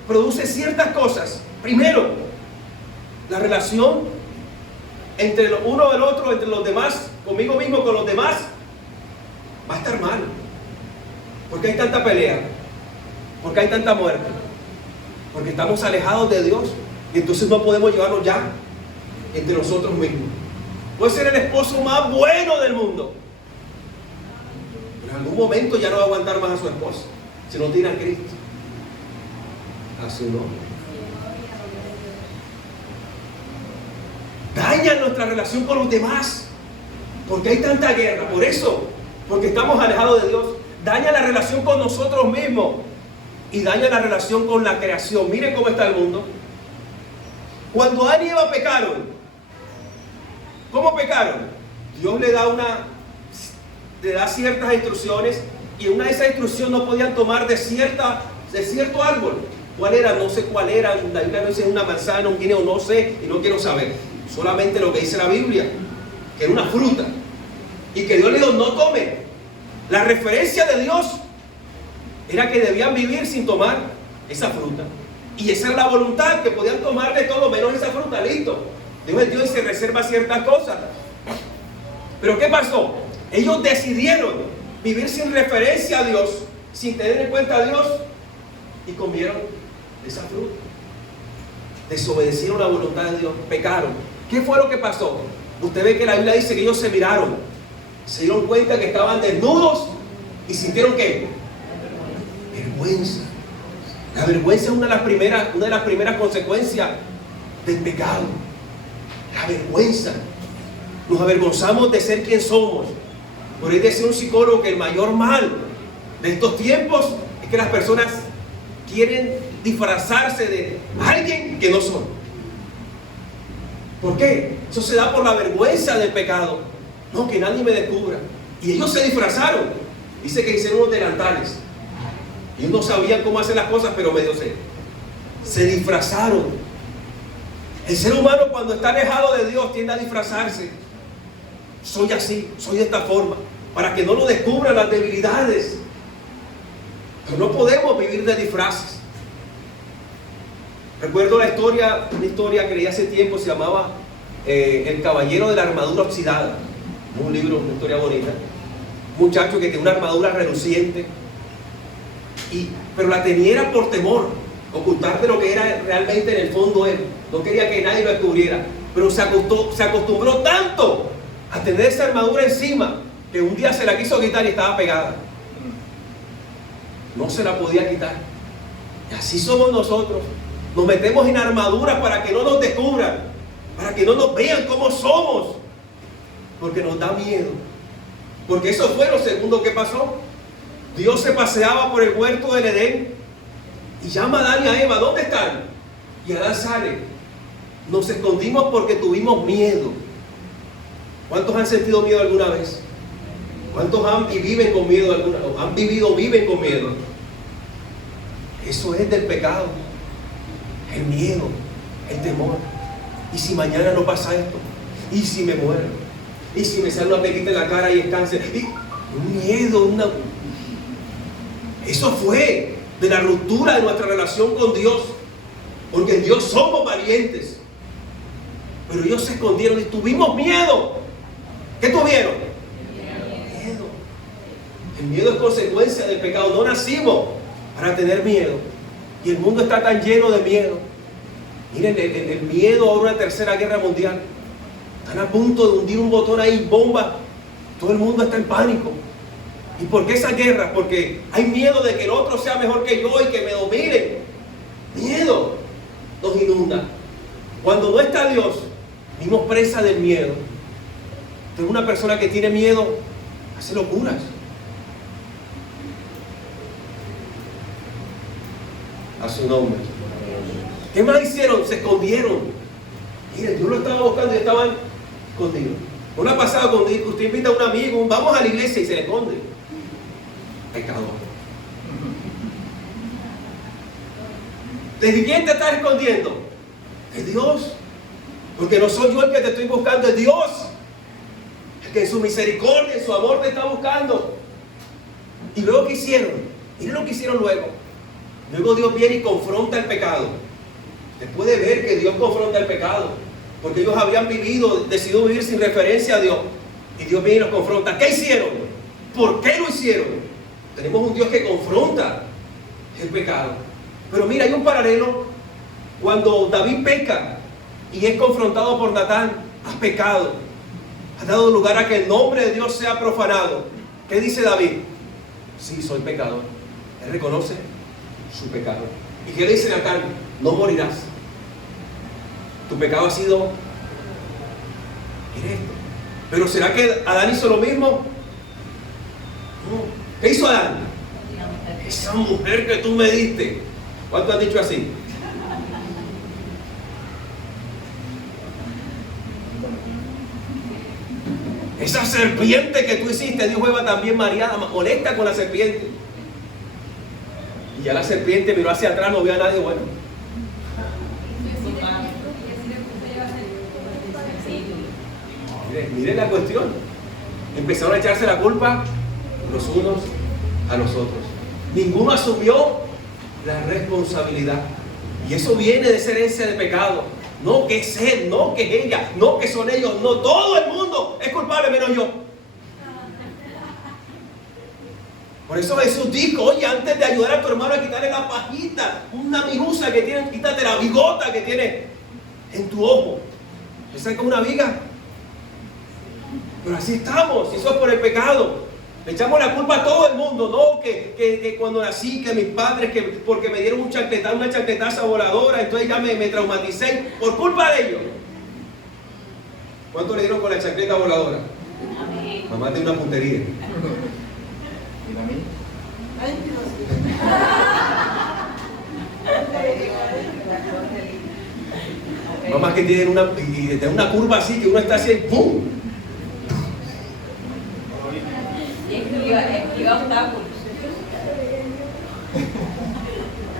produce ciertas cosas. Primero, la relación entre uno y el otro, entre los demás, conmigo mismo, con los demás, va a estar mal. Porque hay tanta pelea, porque hay tanta muerte, porque estamos alejados de Dios y entonces no podemos llevarnos ya entre nosotros mismos. Puede ser el esposo más bueno del mundo, pero en algún momento ya no va a aguantar más a su esposa si no tiene a Cristo, a su nombre. Daña nuestra relación con los demás porque hay tanta guerra. Por eso, porque estamos alejados de Dios, daña la relación con nosotros mismos y daña la relación con la creación. Miren cómo está el mundo. Cuando Adán y Eva pecaron, ¿cómo pecaron? Dios le da ciertas instrucciones y en una de esas instrucciones no podían tomar de cierto árbol. ¿Cuál era? No sé cuál era. La Biblia no dice una manzana, un guineo, no sé y no quiero saber. Solamente lo que dice la Biblia, que era una fruta y que Dios le dijo no tomen. La referencia de Dios era que debían vivir sin tomar esa fruta. Y esa era la voluntad, que podían tomar de todo menos esa fruta. Listo. Dios es Dios y se reserva ciertas cosas. Pero ¿qué pasó? Ellos decidieron vivir sin referencia a Dios, sin tener en cuenta a Dios, y comieron esa fruta. Desobedecieron la voluntad de Dios, pecaron. ¿Qué fue lo que pasó? Usted ve que la Biblia dice que ellos se miraron, se dieron cuenta que estaban desnudos y sintieron ¿qué? Vergüenza. La vergüenza es una de las primeras consecuencias del pecado. La vergüenza. Nos avergonzamos de ser quien somos. Por ahí decía un psicólogo que el mayor mal de estos tiempos es que las personas quieren disfrazarse de alguien que no son. ¿Por qué? Eso se da por la vergüenza del pecado. No, que nadie me descubra. Y ellos se disfrazaron. Dice que hicieron unos delantales. Y ellos no sabían cómo hacer las cosas, pero medio se disfrazaron. El ser humano cuando está alejado de Dios tiende a disfrazarse. Soy así, soy de esta forma, para que no lo descubran las debilidades. Pero no podemos vivir de disfraces. Recuerdo una historia que leí hace tiempo, se llamaba El Caballero de la Armadura Oxidada. Un libro, una historia bonita. Un muchacho que tenía una armadura reluciente, pero la tenía era por temor, ocultar de lo que era realmente en el fondo él. No quería que nadie lo descubriera, pero se acostumbró tanto a tener esa armadura encima que un día se la quiso quitar y estaba pegada. No se la podía quitar. Y así somos nosotros. Nos metemos en armaduras para que no nos descubran, para que no nos vean cómo somos, porque nos da miedo. Porque eso fue lo segundo que pasó. Dios se paseaba por el huerto del Edén y llama a Adán y a Eva, ¿dónde están? Y Adán sale Nos escondimos porque tuvimos miedo. ¿Cuántos han sentido miedo alguna vez? ¿Cuántos han y viven con miedo alguna vez? Han vivido, viven con miedo. Eso es del pecado. El miedo, el temor. ¿Y si mañana no pasa esto? ¿Y si me muero? ¿Y si me sale una pequita en la cara y es cáncer? Y un miedo, Eso fue de la ruptura de nuestra relación con Dios. Porque en Dios somos valientes. Pero ellos se escondieron y tuvimos miedo. ¿Qué tuvieron? Miedo. El miedo es consecuencia del pecado. No nacimos para tener miedo. Y el mundo está tan lleno de miedo. Miren, el miedo a una tercera guerra mundial. Están a punto de hundir un botón ahí, bomba. Todo el mundo está en pánico. ¿Y por qué esa guerra? Porque hay miedo de que el otro sea mejor que yo y que me domine. Miedo nos inunda. Cuando no está Dios, vivimos presa del miedo. Entonces una persona que tiene miedo hace locuras. A su nombre. ¿Qué más hicieron? Se escondieron. Miren, yo lo estaba buscando y estaban escondidos. ¿No ha pasado cuando usted invita a un amigo, vamos a la iglesia y se le esconde? Pecador. ¿De quién te estás escondiendo? De Dios. Porque no soy yo el que te estoy buscando, es Dios. El que en su misericordia, en su amor te está buscando. ¿Y luego qué hicieron? Miren lo que hicieron luego. Luego Dios viene y confronta el pecado. Después de ver que Dios confronta el pecado, porque ellos habían decidido vivir sin referencia a Dios, y Dios viene y los confronta. ¿Qué hicieron? ¿Por qué lo hicieron? Tenemos un Dios que confronta el pecado. Pero mira, hay un paralelo. Cuando David peca y es confrontado por Natán, has pecado, has dado lugar a que el nombre de Dios sea profanado. ¿Qué dice David? Sí, soy pecador. Él reconoce su pecado. ¿Y qué le dice Natán? No morirás. Tu pecado ha sido esto. Pero ¿será que Adán hizo lo mismo? No. ¿Qué hizo Adán? Esa mujer que tú me diste. ¿Cuánto han dicho así? Esa serpiente que tú hiciste, dijo Eva también mareada, molesta con la serpiente. Y ya la serpiente miró hacia atrás, no vio a nadie bueno. Miren la cuestión. Empezaron a echarse la culpa los unos a los otros. Ninguno asumió la responsabilidad. Y eso viene de esa herencia de pecado. No que es él, no que es ella, no que son ellos, no, todo el mundo es culpable menos yo. Por eso Jesús dijo, oye, antes de ayudar a tu hermano a quitarle la pajita, una mijusa que tiene, quítate la bigota que tiene en tu ojo. ¿Esa es como una viga? Pero así estamos, y eso es por el pecado. Le echamos la culpa a todo el mundo, no, que cuando nací, que mis padres, que porque me dieron una chancletaza voladora, entonces ya me traumaticé por culpa de ellos. ¿Cuánto le dieron con la chancleta voladora? Amén. Mamá tiene una puntería. ¿Y a mí? Mamás que tienen una curva así, que uno está así, ¡pum! Esquiva obstáculos.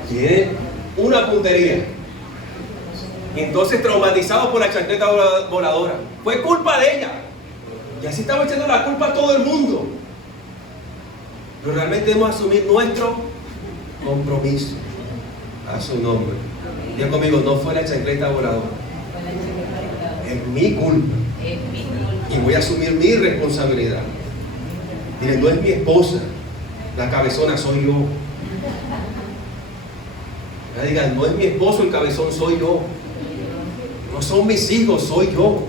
Tiene una puntería. Y entonces traumatizados por la chancleta voladora. Fue culpa de ella. Y así estamos echando la culpa a todo el mundo. Pero realmente debemos asumir nuestro compromiso. A su nombre. Diga conmigo, no fue la chancleta voladora. Es mi culpa. Y voy a asumir mi responsabilidad. Miren, no es mi esposa, la cabezona soy yo. Ya digan, no es mi esposo el cabezón, soy yo. No son mis hijos, soy yo.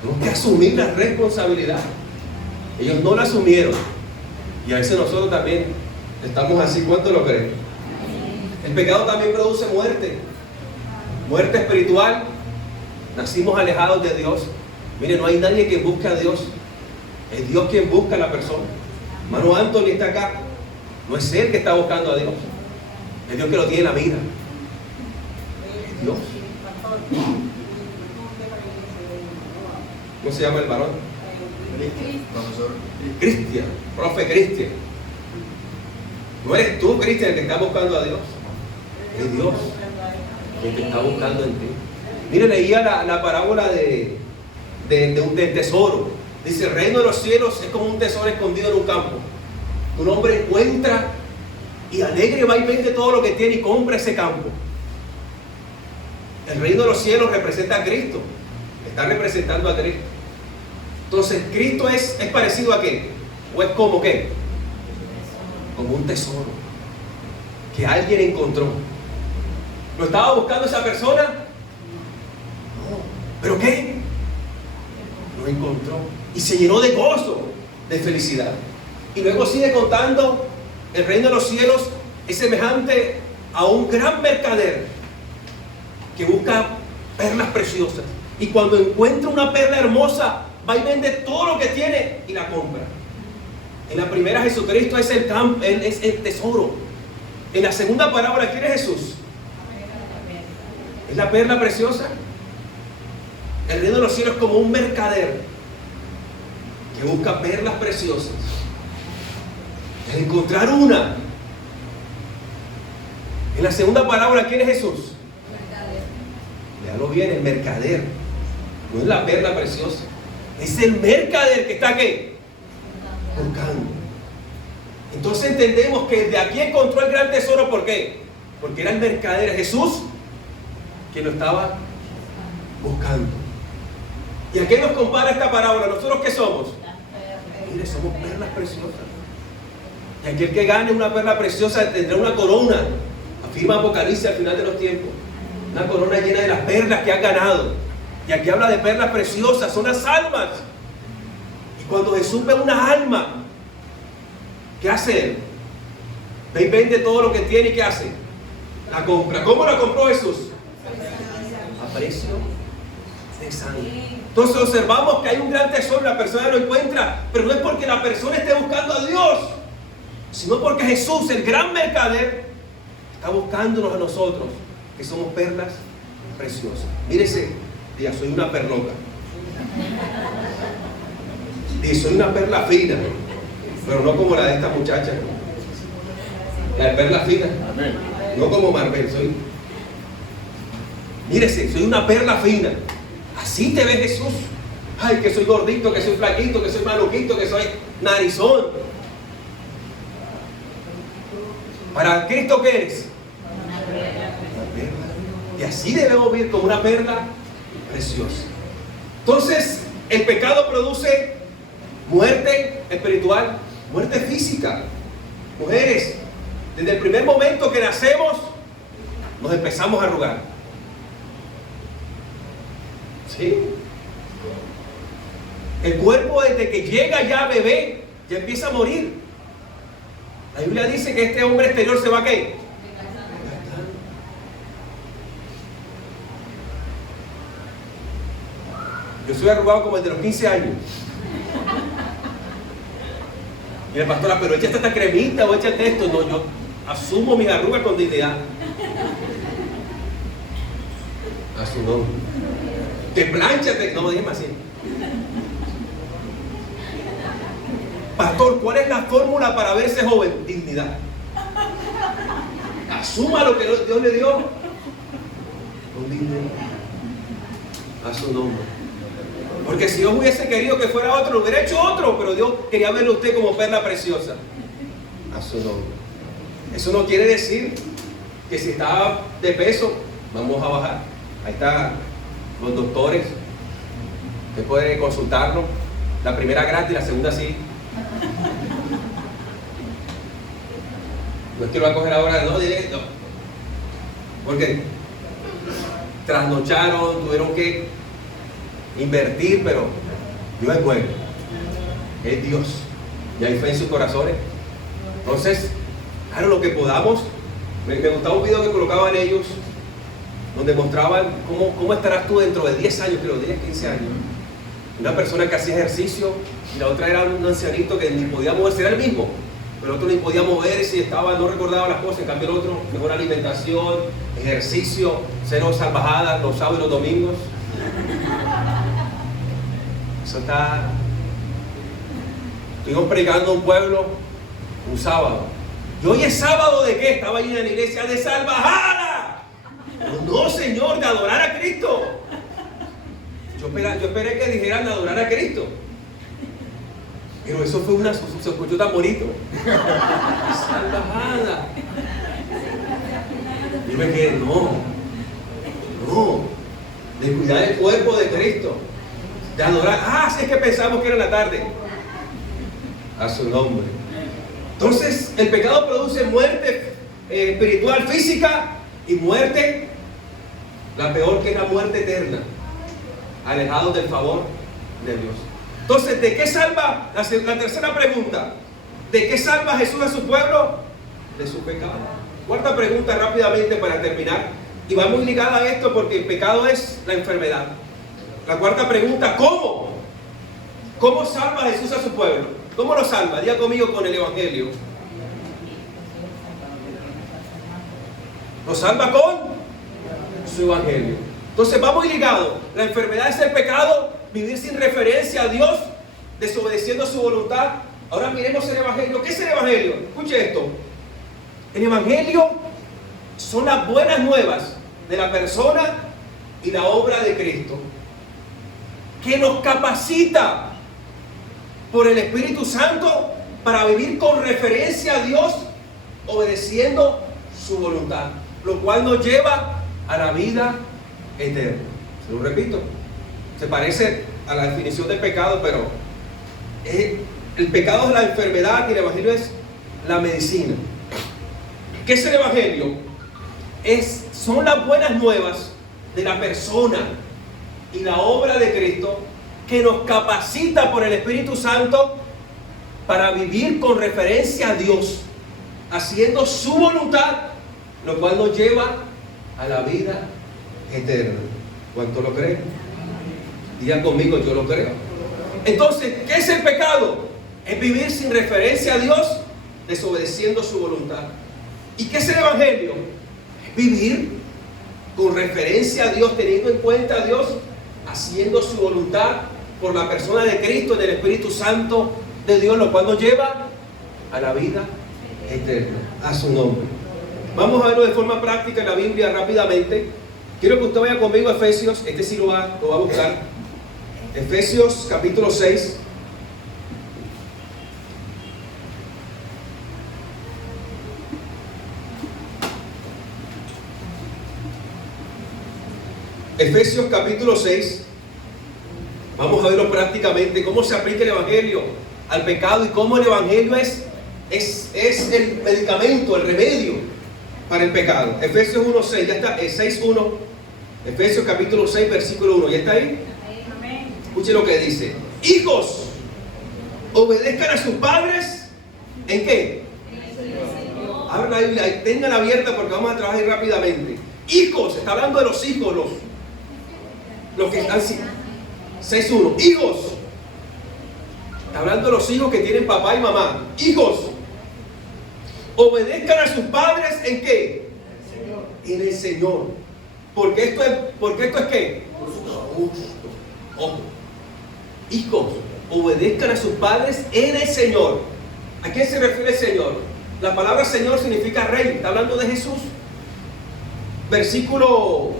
Tengo que asumir la responsabilidad. Ellos no la asumieron. Y a veces nosotros también estamos así. ¿Cuánto lo creen? El pecado también produce muerte. Muerte espiritual. Nacimos alejados de Dios. Miren, no hay nadie que busque a Dios. Es Dios quien busca a la persona. Hermano Anthony está acá. No es él que está buscando a Dios. Es Dios que lo tiene en la vida. Es Dios. ¿Cómo se llama el varón? Profesor. Cristian, profe Cristian. No eres tú, Cristian, el que está buscando a Dios. Es Dios quien te está buscando en ti. Mire, leía la parábola del tesoro. Dice, el reino de los cielos es como un tesoro escondido en un campo. Un hombre encuentra y alegre va y vende todo lo que tiene y compra ese campo. El reino de los cielos representa a Cristo. Está representando a Cristo. Entonces, Cristo es parecido a qué? ¿O es como qué? Como un tesoro que alguien encontró. ¿Lo estaba buscando esa persona? No. ¿Pero qué? Lo encontró. Y se llenó de gozo, de felicidad. Y luego sigue contando, el reino de los cielos es semejante a un gran mercader que busca perlas preciosas. Y cuando encuentra una perla hermosa, va y vende todo lo que tiene y la compra. En la primera, Jesucristo es el tesoro. En la segunda parábola, ¿quién es Jesús? Es la perla preciosa. El reino de los cielos es como un mercader que busca perlas preciosas. Al encontrar una. En la segunda parábola, ¿quién es Jesús? Léalo bien, el mercader. No es la perla preciosa. Es el mercader que está ¿qué? Buscando. Entonces entendemos que de aquí encontró el gran tesoro. ¿Por qué? Porque era el mercader Jesús que lo estaba buscando. ¿Y a qué nos compara esta parábola? ¿Nosotros qué somos? Mire, somos perlas preciosas. Y aquel que gane una perla preciosa tendrá una corona. Afirma Apocalipsis al final de los tiempos. Una corona llena de las perlas que ha ganado. Y aquí habla de perlas preciosas, son las almas. Y cuando Jesús ve una alma, ¿qué hace él? Ve y vende todo lo que tiene y ¿qué hace? La compra. ¿Cómo la compró Jesús? A precio de sangre. Entonces observamos que hay un gran tesoro, la persona lo encuentra, pero no es porque la persona esté buscando a Dios, sino porque Jesús, el gran mercader, está buscándonos a nosotros, que somos perlas preciosas. Mírese, diga, soy una perloca. Y soy una perla fina, pero no como la de esta muchacha. La de perla fina. No como Marvel, soy. Mírese, soy una perla fina. Así te ve Jesús. Ay, que soy gordito, que soy flaquito, que soy maluquito, que soy narizón. ¿Para Cristo qué eres? Una perla. Y así debemos vivir como una perla preciosa. Entonces, el pecado produce muerte espiritual, muerte física. Mujeres, desde el primer momento que nacemos, nos empezamos a arrugar. ¿Sí? El cuerpo desde que llega ya bebé, ya empieza a morir. La Biblia dice que este hombre exterior se va a ¿qué? Yo soy arrugado como el de los 15 años. Y la pastora, pero échate esta cremita o échate esto. No, yo asumo mis arrugas con dignidad. A su nombre. Que plánchate. No, dígame así. Pastor, ¿cuál es la fórmula para verse joven? Dignidad. Asuma lo que Dios le dio con dignidad. A su nombre. Porque si Dios hubiese querido que fuera otro, lo hubiera hecho otro, pero Dios quería verle a usted como perla preciosa. A su nombre. Eso no quiere decir que si está de peso, vamos a bajar. Ahí están los doctores. Usted puede consultarlo. La primera gratis, la segunda sí. No es que lo va a coger ahora, no, directo. Porque trasnocharon, tuvieron que invertir, pero Dios es bueno, es Dios, y hay fe en sus corazones. Entonces, claro, lo que podamos. Me gustaba un video que colocaban ellos, donde mostraban cómo estarás tú dentro de 10 años, creo, 10, 15 años. Una persona que hacía ejercicio, y la otra era un ancianito que ni podía moverse, era el mismo, pero el otro ni podía moverse y estaba, no recordaba las cosas. En cambio el otro, mejor alimentación, ejercicio, cero salvajadas los sábados y los domingos. Eso está... Estuvimos predicando a un pueblo un sábado. ¿Y hoy es sábado de qué? Estaba allí en la iglesia de salvajada. No, Señor, de adorar a Cristo. Yo esperé que dijeran de adorar a Cristo. Pero eso fue se escuchó tan bonito. Salvajada. Y me quedé, no, de cuidar el cuerpo de Cristo, de adorar. Si es que pensamos que era la tarde. A su nombre. Entonces, el pecado produce muerte espiritual, física y muerte, la peor, que es la muerte eterna, alejados del favor de Dios. Entonces, ¿de qué salva? La tercera pregunta: ¿de qué salva Jesús a su pueblo? De su pecado. Cuarta pregunta rápidamente para terminar, y va muy ligada a esto porque el pecado es la enfermedad. La cuarta pregunta: ¿cómo? ¿Cómo salva Jesús a su pueblo? ¿Cómo lo salva? Diga conmigo: con el Evangelio. Lo salva con su Evangelio. Entonces va muy ligado. La enfermedad es el pecado, vivir sin referencia a Dios, desobedeciendo su voluntad. Ahora miremos el Evangelio. ¿Qué es el Evangelio? Escuche esto. El Evangelio son las buenas nuevas de la persona y la obra de Cristo, que nos capacita por el Espíritu Santo para vivir con referencia a Dios, obedeciendo su voluntad, lo cual nos lleva a la vida eterna. Se lo repito, se parece a la definición del pecado, pero el pecado es la enfermedad y el Evangelio es la medicina. ¿Qué es el Evangelio? Son las buenas nuevas de la persona y la obra de Cristo, que nos capacita por el Espíritu Santo para vivir con referencia a Dios, haciendo su voluntad, lo cual nos lleva a la vida eterna. ¿Cuánto lo creen? Digan conmigo: yo lo creo. Entonces, ¿qué es el pecado? Es vivir sin referencia a Dios, desobedeciendo su voluntad. ¿Y qué es el Evangelio? Es vivir con referencia a Dios, teniendo en cuenta a Dios, haciendo su voluntad por la persona de Cristo, del Espíritu Santo de Dios, lo cual nos lleva a la vida eterna, a su nombre. Vamos a verlo de forma práctica en la Biblia rápidamente. Quiero que usted vaya conmigo a Efesios. Este sí lo va a buscar. Efesios capítulo 6. Efesios capítulo 6. Vamos a verlo prácticamente, cómo se aplica el Evangelio al pecado y cómo el Evangelio es el medicamento, el remedio para el pecado. Efesios 1:6, ya está, 6:1. Efesios capítulo 6, versículo 1, ¿ya está ahí? Escuche lo que dice: hijos, obedezcan a sus padres. ¿En qué? Abra la Biblia, ténganla abierta porque vamos a trabajar rápidamente. Hijos, está hablando de los hijos, los que están... 6:1, hijos. Está hablando de los hijos que tienen papá y mamá. Hijos, obedezcan a sus padres. ¿En qué? En el Señor. Porque esto es ¿qué? Justo. Ojo. Hijos, obedezcan a sus padres en el Señor. ¿A quién se refiere el Señor? La palabra Señor significa rey. Está hablando de Jesús. Versículo,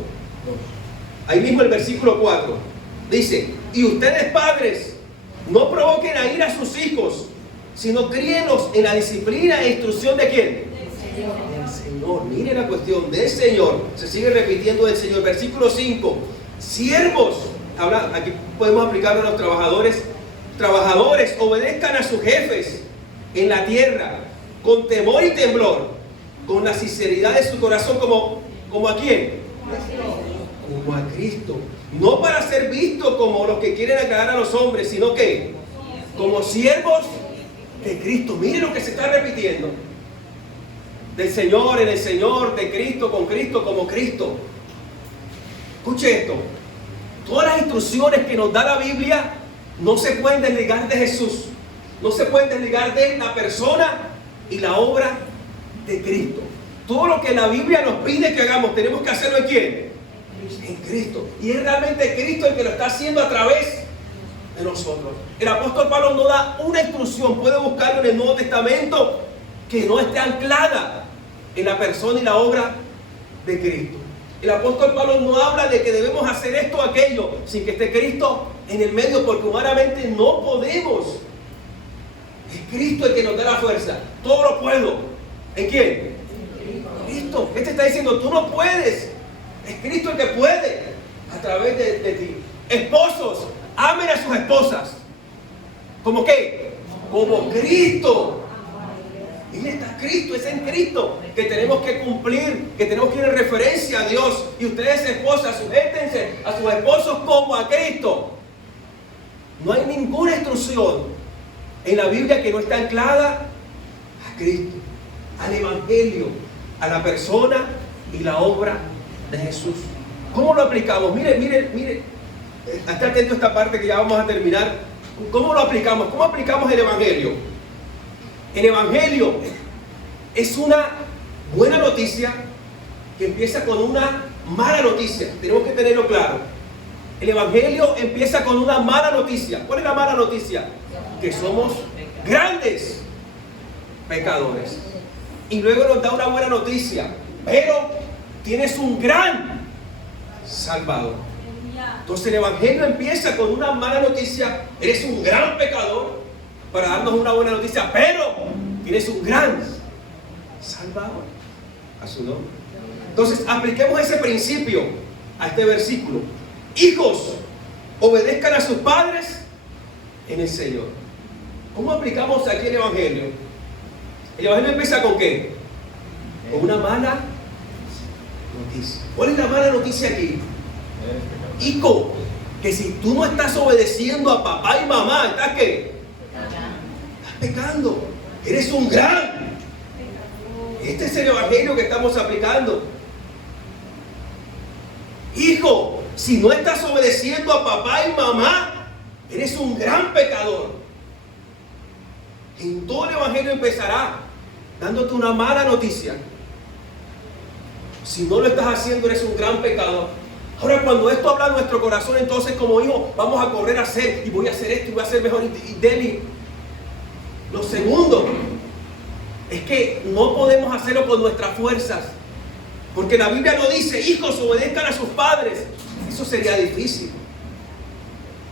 ahí mismo el versículo 4 dice: y ustedes, padres, no provoquen a ir a sus hijos, sino críenlos en la disciplina e instrucción ¿de quién? Del Señor. Mire la cuestión, del Señor. Se sigue repitiendo del Señor. Versículo 5: siervos, aquí podemos aplicarlo a los trabajadores. Trabajadores, obedezcan a sus jefes en la tierra, con temor y temblor, con la sinceridad de su corazón, ¿como a quién? Como a Cristo. No para ser visto como los que quieren agradar a los hombres, sino que como siervos de Cristo. Mire lo que se está repitiendo. Del Señor, en el Señor, de Cristo, con Cristo, como Cristo. Escuche esto. Todas las instrucciones que nos da la Biblia no se pueden desligar de Jesús. No se pueden desligar de la persona y la obra de Cristo. Todo lo que la Biblia nos pide que hagamos, tenemos que hacerlo ¿en quién? En Cristo. Y es realmente Cristo el que lo está haciendo a través de nosotros. El apóstol Pablo no da una instrucción, puede buscarlo en el Nuevo Testamento, que no esté anclada en la persona y la obra de Cristo. El apóstol Pablo no habla de que debemos hacer esto o aquello sin que esté Cristo en el medio, porque humanamente no podemos. Es Cristo el que nos da la fuerza. Todo lo puedo. ¿En quién? Cristo. Este está diciendo, tú no puedes. Es Cristo el que puede a través de ti. Esposos, amen a sus esposas. ¿Cómo qué? Como Cristo. Y está Cristo, es en Cristo que tenemos que cumplir, que tenemos que ir en referencia a Dios. Y ustedes, esposas, sujétense a sus esposos como a Cristo. No hay ninguna instrucción en la Biblia que no está anclada a Cristo, al Evangelio, a la persona y la obra de Jesús. ¿Cómo lo aplicamos? Mire, está atento a esta parte que ya vamos a terminar. ¿Cómo lo aplicamos? ¿Cómo aplicamos el Evangelio? El Evangelio es una buena noticia que empieza con una mala noticia. Tenemos que tenerlo claro. El Evangelio empieza con una mala noticia. ¿Cuál es la mala noticia? Que somos grandes pecadores. Y luego nos da una buena noticia. Pero tienes un gran Salvador. Entonces el Evangelio empieza con una mala noticia. Eres un gran pecador, para darnos una buena noticia, pero tienes un gran Salvador a su nombre. Entonces apliquemos ese principio a este versículo. Hijos, obedezcan a sus padres en el Señor. ¿Cómo aplicamos aquí el Evangelio? El Evangelio empieza con ¿qué? Con una mala noticia. ¿Cuál es la mala noticia aquí? Hijo, que si tú no estás obedeciendo a papá y mamá, ¿estás qué? Pecando. Eres un gran. Este es el Evangelio que estamos aplicando. Hijo, si no estás obedeciendo a papá y mamá, eres un gran pecador. En todo el Evangelio empezará dándote una mala noticia. Si no lo estás haciendo, eres un gran pecador. Ahora, cuando esto habla en nuestro corazón, entonces como hijo, vamos a correr a hacer, y voy a hacer esto, y voy a hacer mejor, y Deli. Lo segundo es que no podemos hacerlo con nuestras fuerzas, porque la Biblia no dice, hijos, obedezcan a sus padres. Eso sería difícil,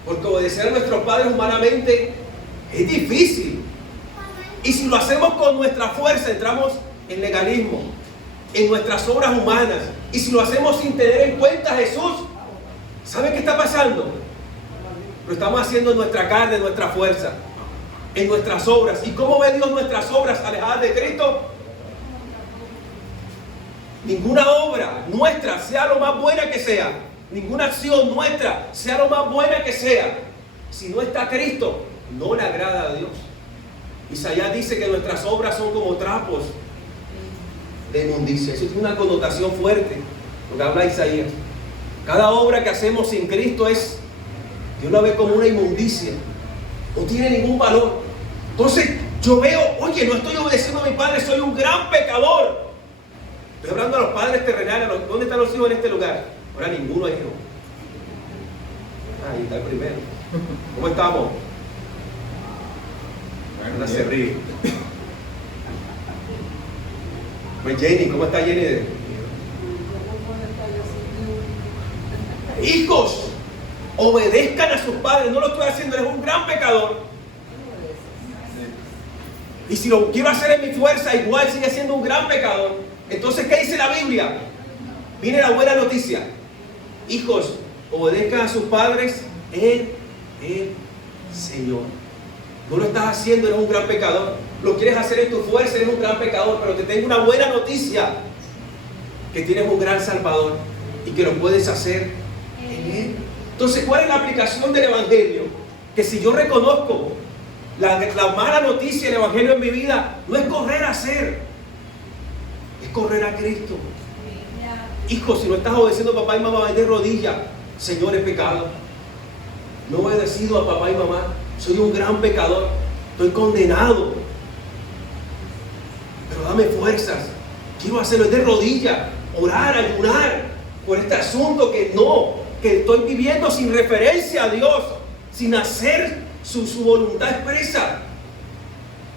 porque obedecer a nuestros padres humanamente es difícil. Y si lo hacemos con nuestra fuerza, entramos en legalismo, en nuestras obras humanas. Y si lo hacemos sin tener en cuenta a Jesús, ¿sabe qué está pasando? Lo estamos haciendo en nuestra carne, en nuestra fuerza, en nuestras obras. ¿Y cómo ve Dios nuestras obras alejadas de Cristo? Ninguna obra nuestra, sea lo más buena que sea, ninguna acción nuestra, sea lo más buena que sea, si no está Cristo, no le agrada a Dios. Isaías dice que nuestras obras son como trapos de inmundicia. Eso tiene una connotación fuerte, lo que habla Isaías. Cada obra que hacemos sin Cristo Dios la ve como una inmundicia, no tiene ningún valor. Entonces yo veo, oye, no estoy obedeciendo a mi padre, soy un gran pecador. Estoy hablando a los padres terrenales. ¿Dónde están los hijos en este lugar? Ahora ninguno hay hijo. Ahí está el primero. ¿Cómo estamos? Ahora se ríe. Pues Jenny, ¿cómo está Jenny? Hijos, obedezcan a sus padres. No lo estoy haciendo, eres un gran pecador. Y si lo quiero hacer en mi fuerza, igual sigue siendo un gran pecador. Entonces, ¿qué dice la Biblia? Viene la buena noticia. Hijos, obedezcan a sus padres en el Señor. No lo estás haciendo, eres un gran pecador. Lo quieres hacer en tu fuerza, eres un gran pecador. Pero te tengo una buena noticia, que tienes un gran Salvador y que lo puedes hacer en Él. Entonces, ¿cuál es la aplicación del Evangelio? Que si yo reconozco la mala noticia del Evangelio en mi vida, no es correr a hacer, es correr a Cristo. Hijo, si no estás obedeciendo a papá y mamá, de rodillas. Señor, he pecado. No he obedecido a papá y mamá. Soy un gran pecador. Estoy condenado. Pero dame fuerzas. Quiero hacerlo, es de rodillas. Orar, ayunar por este asunto que estoy viviendo sin referencia a Dios. sin hacer su voluntad expresa.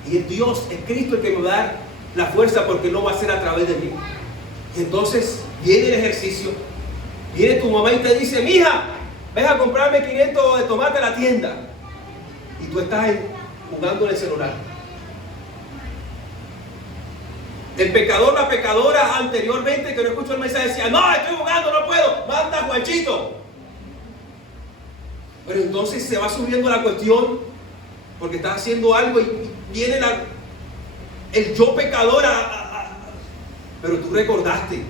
Y es Dios, es Cristo el que me va a dar la fuerza, porque no va a ser a través de mí. Y entonces viene el ejercicio, viene tu mamá y te dice: mija, ven a comprarme 500 de tomate a la tienda. Y tú estás jugando en el celular. El pecador, la pecadora anteriormente, que no escuchó el mensaje, decía: no, estoy jugando, no puedo, manda a Juanchito. Pero entonces se va subiendo la cuestión, porque estás haciendo algo y viene el yo pecador pero tú recordaste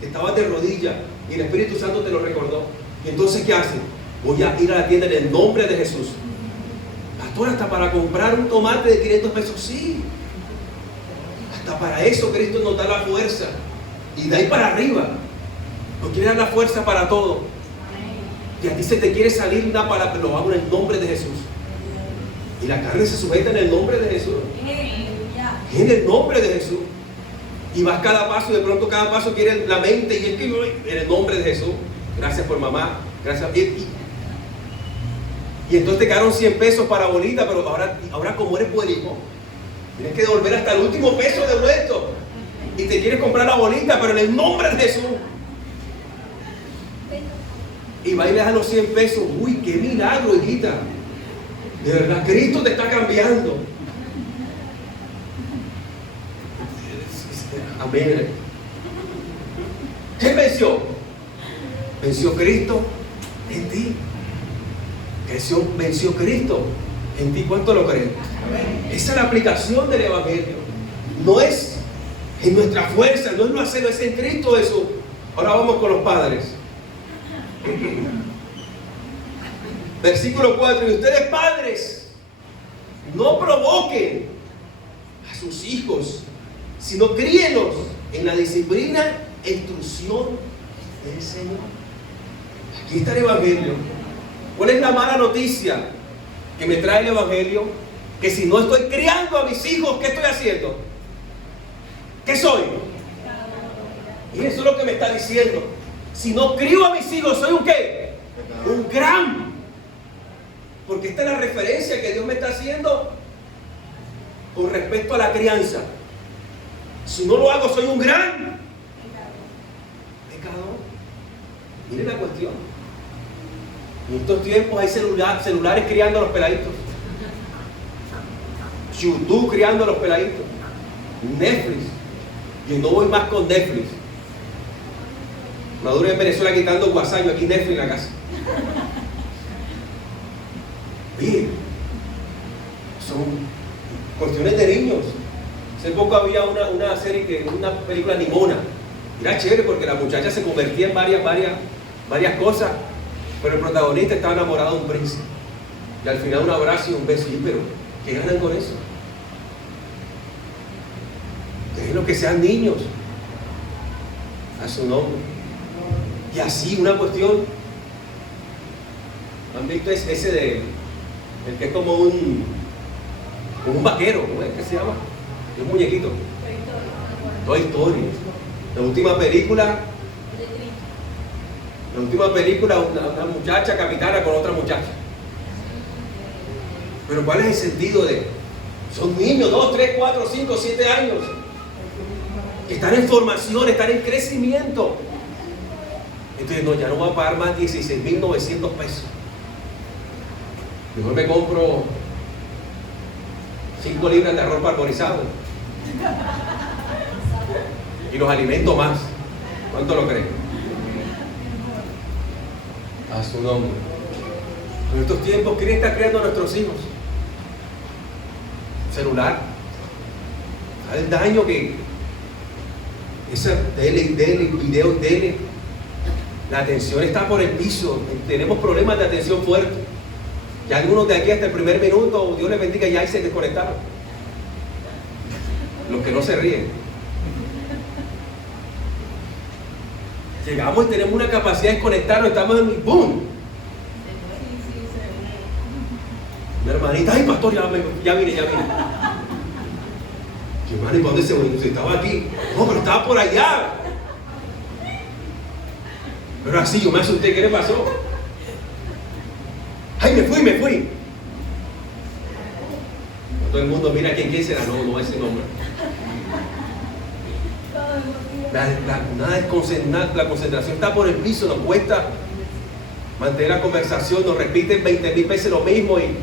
que estabas de rodillas y el Espíritu Santo te lo recordó. Y entonces, ¿qué haces? Voy a ir a la tienda en el nombre de Jesús. Pastor, hasta para comprar un tomate de 500 pesos, sí. Hasta para eso Cristo nos da la fuerza. Y de ahí para arriba nos quiere dar la fuerza para todo. Y a ti se te quiere salir una palabra, lo hago en el nombre de Jesús. Y la carne se sujeta en el nombre de Jesús. En el nombre de Jesús. Y vas cada paso, y de pronto cada paso quiere la mente, y es que yo, en el nombre de Jesús. Gracias por mamá. Gracias. Y entonces te quedaron 100 pesos para bolita, pero ahora como eres buen hijo, tienes que devolver hasta el último peso devuelto. Y te quieres comprar la bolita, pero en el nombre de Jesús. Y va y le das los 100 pesos. Uy, qué milagro, hijita. De verdad, Cristo te está cambiando. Amén. ¿Qué venció? Venció Cristo en ti. Venció Cristo en ti. ¿Cuánto lo creen? Esa es la aplicación del Evangelio. No es en nuestra fuerza, no es lo hacerlo, es en Cristo Jesús. Ahora vamos con los padres. Versículo 4. Y ustedes, padres, no provoquen a sus hijos, sino críenlos en la disciplina e instrucción del Señor. Aquí está el Evangelio. ¿Cuál es la mala noticia que me trae el Evangelio? Que si no estoy criando a mis hijos, ¿qué estoy haciendo? ¿Qué soy? Y eso es lo que me está diciendo. Si no crío a mis hijos, ¿soy un qué? Un gran. Porque esta es la referencia que Dios me está haciendo con respecto a la crianza. Si no lo hago, soy un gran pecador. Miren la cuestión. En estos tiempos hay celulares criando a los peladitos, YouTube criando a los peladitos, Netflix. Yo no voy más con Netflix. Maduro en Venezuela quitando WhatsApp, yo aquí Netflix en la casa. Oye, son cuestiones de niños. Hace poco había una serie, una película nimona. Era chévere porque la muchacha se convertía en varias cosas, pero el protagonista estaba enamorado de un príncipe. Y al final un abrazo y un beso. Pero ¿qué ganan con eso? Déjenlo que sean niños. A su nombre. Y así una cuestión. ¿Han visto ese de el que es como un vaquero? ¿Cómo es que se llama? Un muñequito. Toy Story. La última película, una muchacha capitana con otra muchacha. Pero ¿cuál es el sentido de? Son niños, 2, 3, 4, 5, 7 años. Están en formación, están en crecimiento. Entonces, no, ya no voy a pagar más 16.900 pesos. Mejor me compro 5 libras de arroz parborizado y los alimento más. ¿Cuánto lo creen? A su nombre. En estos tiempos, ¿quién está creando a nuestros hijos? Celular. ¿Sabe el daño que esa tele, video, tele? La atención está por el piso. Tenemos problemas de atención fuerte. Ya algunos de aquí hasta el primer minuto, Dios les bendiga, ya ahí se desconectaron. Los que no se ríen. Llegamos y tenemos una capacidad de desconectarnos, estamos en un boom. Mi hermanita, ay pastor, ya vine. ¿Qué hermano? ¿Y dónde se fue? Usted estaba aquí. No, pero estaba por allá. Pero así yo me asusté, ¿qué le pasó? Ay, ¡Ay, me fui! Todo el mundo mira quién será, no ese nombre. La concentración está por el piso, nos cuesta mantener la conversación, nos repiten 20,000 veces lo mismo y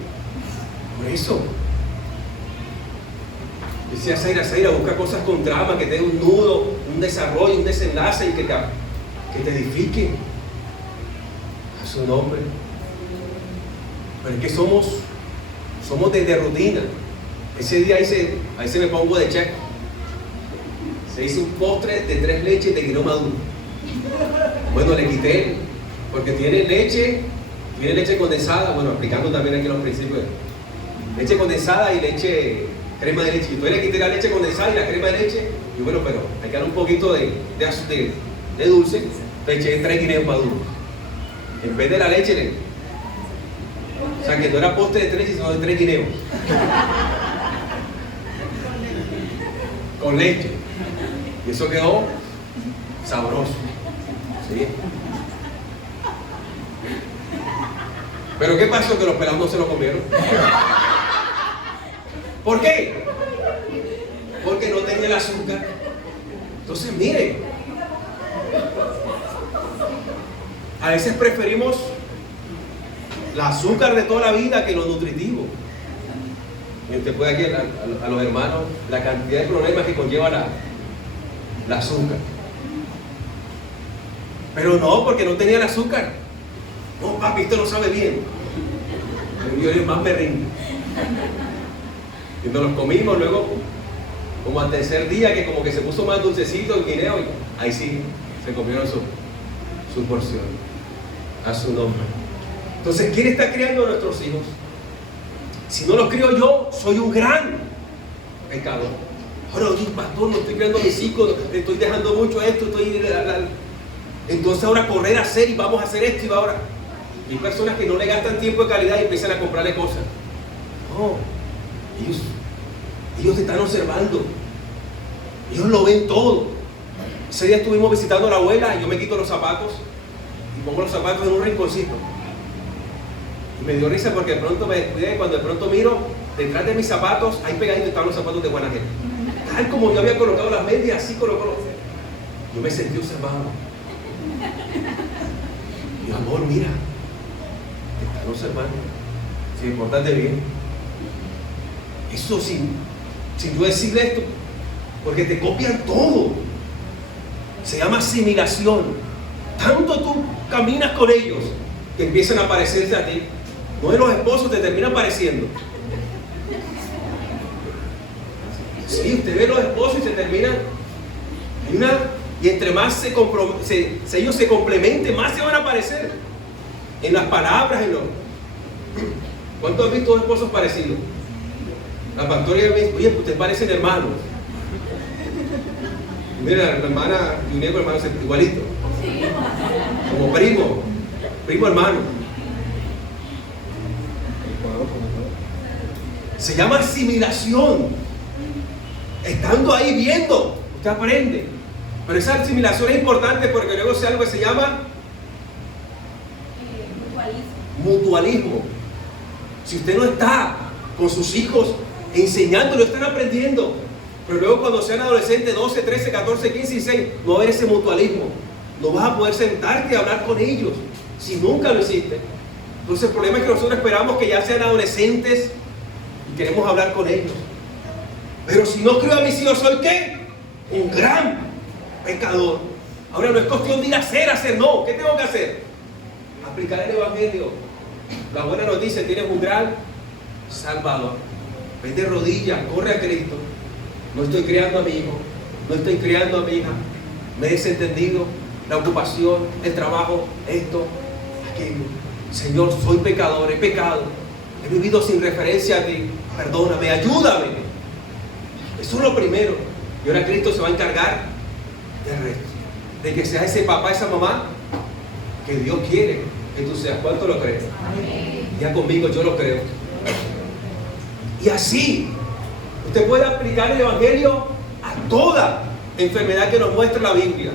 por eso. Decía Zaira, busca cosas con drama, que tengan un nudo, un desarrollo, un desenlace y que te edifiquen a su nombre. Pero es que somos de rutina. Ese día ahí se me pongo de check. Se hizo un postre de 3 leches de guineo maduro. Bueno, le quité, porque tiene leche condensada, bueno, aplicando también aquí los principios. Leche condensada y crema de leche. Entonces le quité la leche condensada y la crema de leche, y bueno, pero hay que dar un poquito de dulce, le eché 3 guineos maduros. En vez de la leche, o sea que no era postre de 3, sino de 3 guineos. Con leche. Y eso quedó sabroso. ¿Sí? Pero ¿qué pasó? Que los pelados no se lo comieron. ¿Por qué? Porque no tenía el azúcar. Entonces, miren, a veces preferimos el azúcar de toda la vida que lo nutritivo. Y usted puede aquí a los hermanos la cantidad de problemas que conlleva la azúcar. Pero no, porque no tenía el azúcar. No, papi, esto no sabe bien. Yo más me rindo. Y nos los comimos luego, como al tercer día, que como que se puso más dulcecito el guineo, y ahí sí, se comieron su porción. A su nombre. Entonces, ¿quién está criando a nuestros hijos? Si no los crío yo, soy un gran pecador. Ahora, oye, pastor, no estoy criando a mis hijos, estoy dejando mucho esto, entonces ahora correr a hacer y vamos a hacer esto y ahora. Hay personas que no le gastan tiempo de calidad y empiezan a comprarle cosas. No, ellos te están observando. Ellos lo ven todo. Ese día estuvimos visitando a la abuela y yo me quito los zapatos y pongo los zapatos en un rinconcito. Y me dio risa porque de pronto me descuidé, cuando de pronto miro detrás de mis zapatos, ahí pegaditos estaban los zapatos de Guanajel. Tal como yo había colocado las medias, así colocó. Yo me sentí observado. Mi amor, mira, te están observando. Sí, importante bien. Eso sin yo decirle esto, porque te copian todo. Se llama asimilación. Tanto tú caminas con ellos que empiezan a parecerse a ti. No de los esposos, te terminan pareciendo. Sí, usted ve los esposos y se terminan. Y entre más ellos se complementen, más se van a parecer. En las palabras, ¿Cuántos han visto dos esposos parecidos? La pastora me dice, oye, ustedes parecen hermanos. Y mira, la hermana Julián, hermano, igualito. Como primo hermano. Se llama asimilación. Estando ahí viendo, usted aprende. Pero esa asimilación es importante porque luego se algo que se llama mutualismo. Si usted no está con sus hijos enseñándolo, están aprendiendo. Pero luego cuando sean adolescentes, 12, 13, 14, 15, 16, no va a haber ese mutualismo. No vas a poder sentarte y hablar con ellos si nunca lo hiciste. Entonces el problema es que nosotros esperamos que ya sean adolescentes y queremos hablar con ellos. Pero si no creo a mis hijos, ¿soy qué? Un gran pecador. Ahora no es cuestión de ir a hacer, no. ¿Qué tengo que hacer? Aplicar el evangelio. La buena noticia, tienes un gran Salvador. Ven de rodillas, corre a Cristo. No estoy criando a mi hijo, no estoy criando a mi hija. Me he desentendido, la ocupación, el trabajo, esto, aquello. Señor, soy pecador, he pecado. He vivido sin referencia a ti. Perdóname, ayúdame. Eso es lo primero. Y ahora Cristo se va a encargar del resto. De que seas ese papá, esa mamá que Dios quiere que tú seas. ¿Cuánto lo crees? Ya conmigo, yo lo creo. Y así, usted puede aplicar el evangelio a toda enfermedad que nos muestra la Biblia.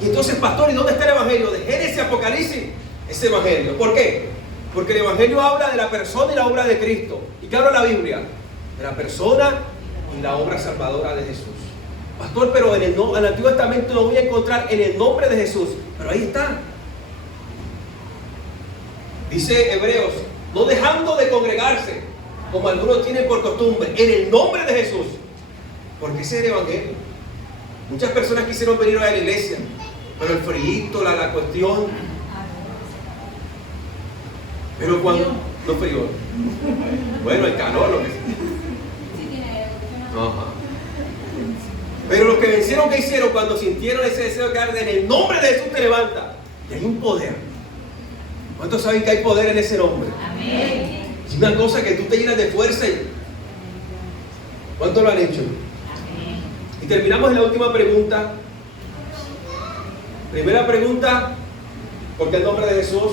Y entonces, pastor, ¿y dónde está el evangelio? De Génesis, Apocalipsis, ese evangelio. ¿Por qué? Porque el Evangelio habla de la persona y la obra de Cristo. ¿Y qué habla la Biblia? De la persona y la obra salvadora de Jesús. Pastor, pero en el Antiguo Testamento lo voy a encontrar en el nombre de Jesús. Pero ahí está. Dice Hebreos, no dejando de congregarse, como algunos tienen por costumbre, en el nombre de Jesús. Porque ese es el Evangelio. Muchas personas quisieron venir a la iglesia, pero el frío, la cuestión. Pero cuando no frío, bueno, el calor, lo que sea. Ajá. Pero los que vencieron, ¿qué hicieron? Cuando sintieron ese deseo de quedar en el nombre de Jesús, te levanta. Y hay un poder. ¿Cuántos saben que hay poder en ese nombre? Amén. Es una cosa que tú te llenas de fuerza. ¿Cuántos lo han hecho? Amén. Y terminamos en la última pregunta. Primera pregunta, ¿por qué el nombre de Jesús?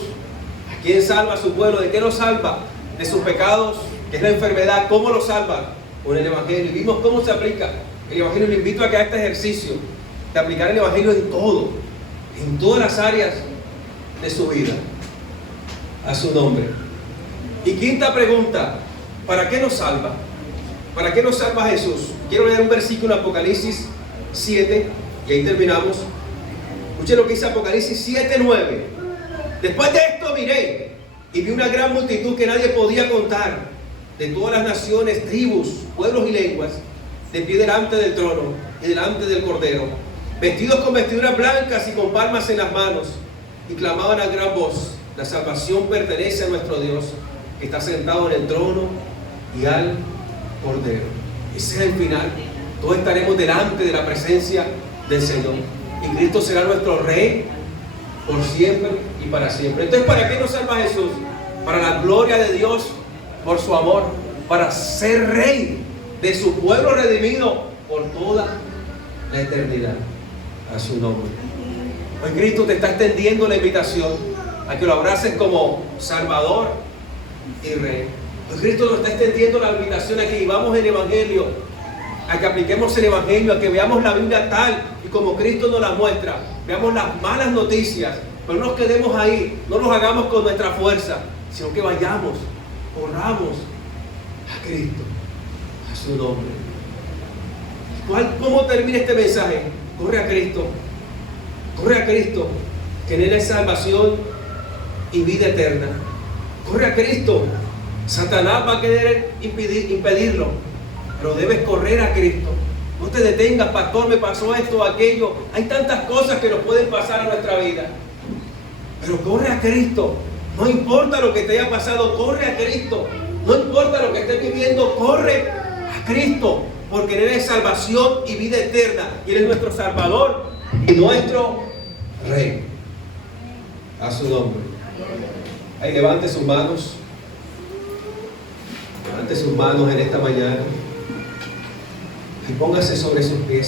¿A quién salva a su pueblo? ¿De qué lo salva? De sus pecados, que es la enfermedad. ¿Cómo lo salva? Con el Evangelio. Y vimos cómo se aplica el Evangelio. Le invito a que haga este ejercicio de aplicar el Evangelio en todo, en todas las áreas de su vida. A su nombre. Y quinta pregunta, ¿para qué nos salva? ¿Para qué nos salva Jesús? Quiero leer un versículo en Apocalipsis 7 y ahí terminamos. Escuchen lo que dice Apocalipsis 7:9. Después de esto miré y vi una gran multitud que nadie podía contar, de todas las naciones, tribus, pueblos y lenguas, de pie delante del trono y delante del Cordero, vestidos con vestiduras blancas y con palmas en las manos, y clamaban a gran voz: la salvación pertenece a nuestro Dios, que está sentado en el trono y al Cordero. Ese es el final. Todos estaremos delante de la presencia del Señor. Y Cristo será nuestro Rey por siempre y para siempre. Entonces, ¿para qué nos salva Jesús? Para la gloria de Dios, por su amor, para ser Rey de su pueblo redimido por toda la eternidad. A su nombre. Hoy Cristo te está extendiendo la invitación a que lo abraces como Salvador y Rey. Hoy Cristo nos está extendiendo la invitación a que vivamos el Evangelio, a que apliquemos el Evangelio, a que veamos la Biblia tal y como Cristo nos la muestra. Veamos las malas noticias, pero no nos quedemos ahí, no nos hagamos con nuestra fuerza, sino que vayamos, corramos a Cristo, a su nombre. ¿Cómo termina este mensaje? Corre a Cristo, que en Él es salvación y vida eterna. Corre a Cristo. Satanás va a querer impedirlo, pero debes correr a Cristo. No te detengas, pastor, me pasó esto, aquello. Hay tantas cosas que nos pueden pasar a nuestra vida, pero corre a Cristo. No importa lo que te haya pasado, corre a Cristo. No importa lo que estés viviendo, corre a Cristo, porque en Él es salvación y vida eterna, y Él es nuestro Salvador y nuestro Rey. A su nombre. Ahí levante sus manos. Levante sus manos en esta mañana y póngase sobre sus pies.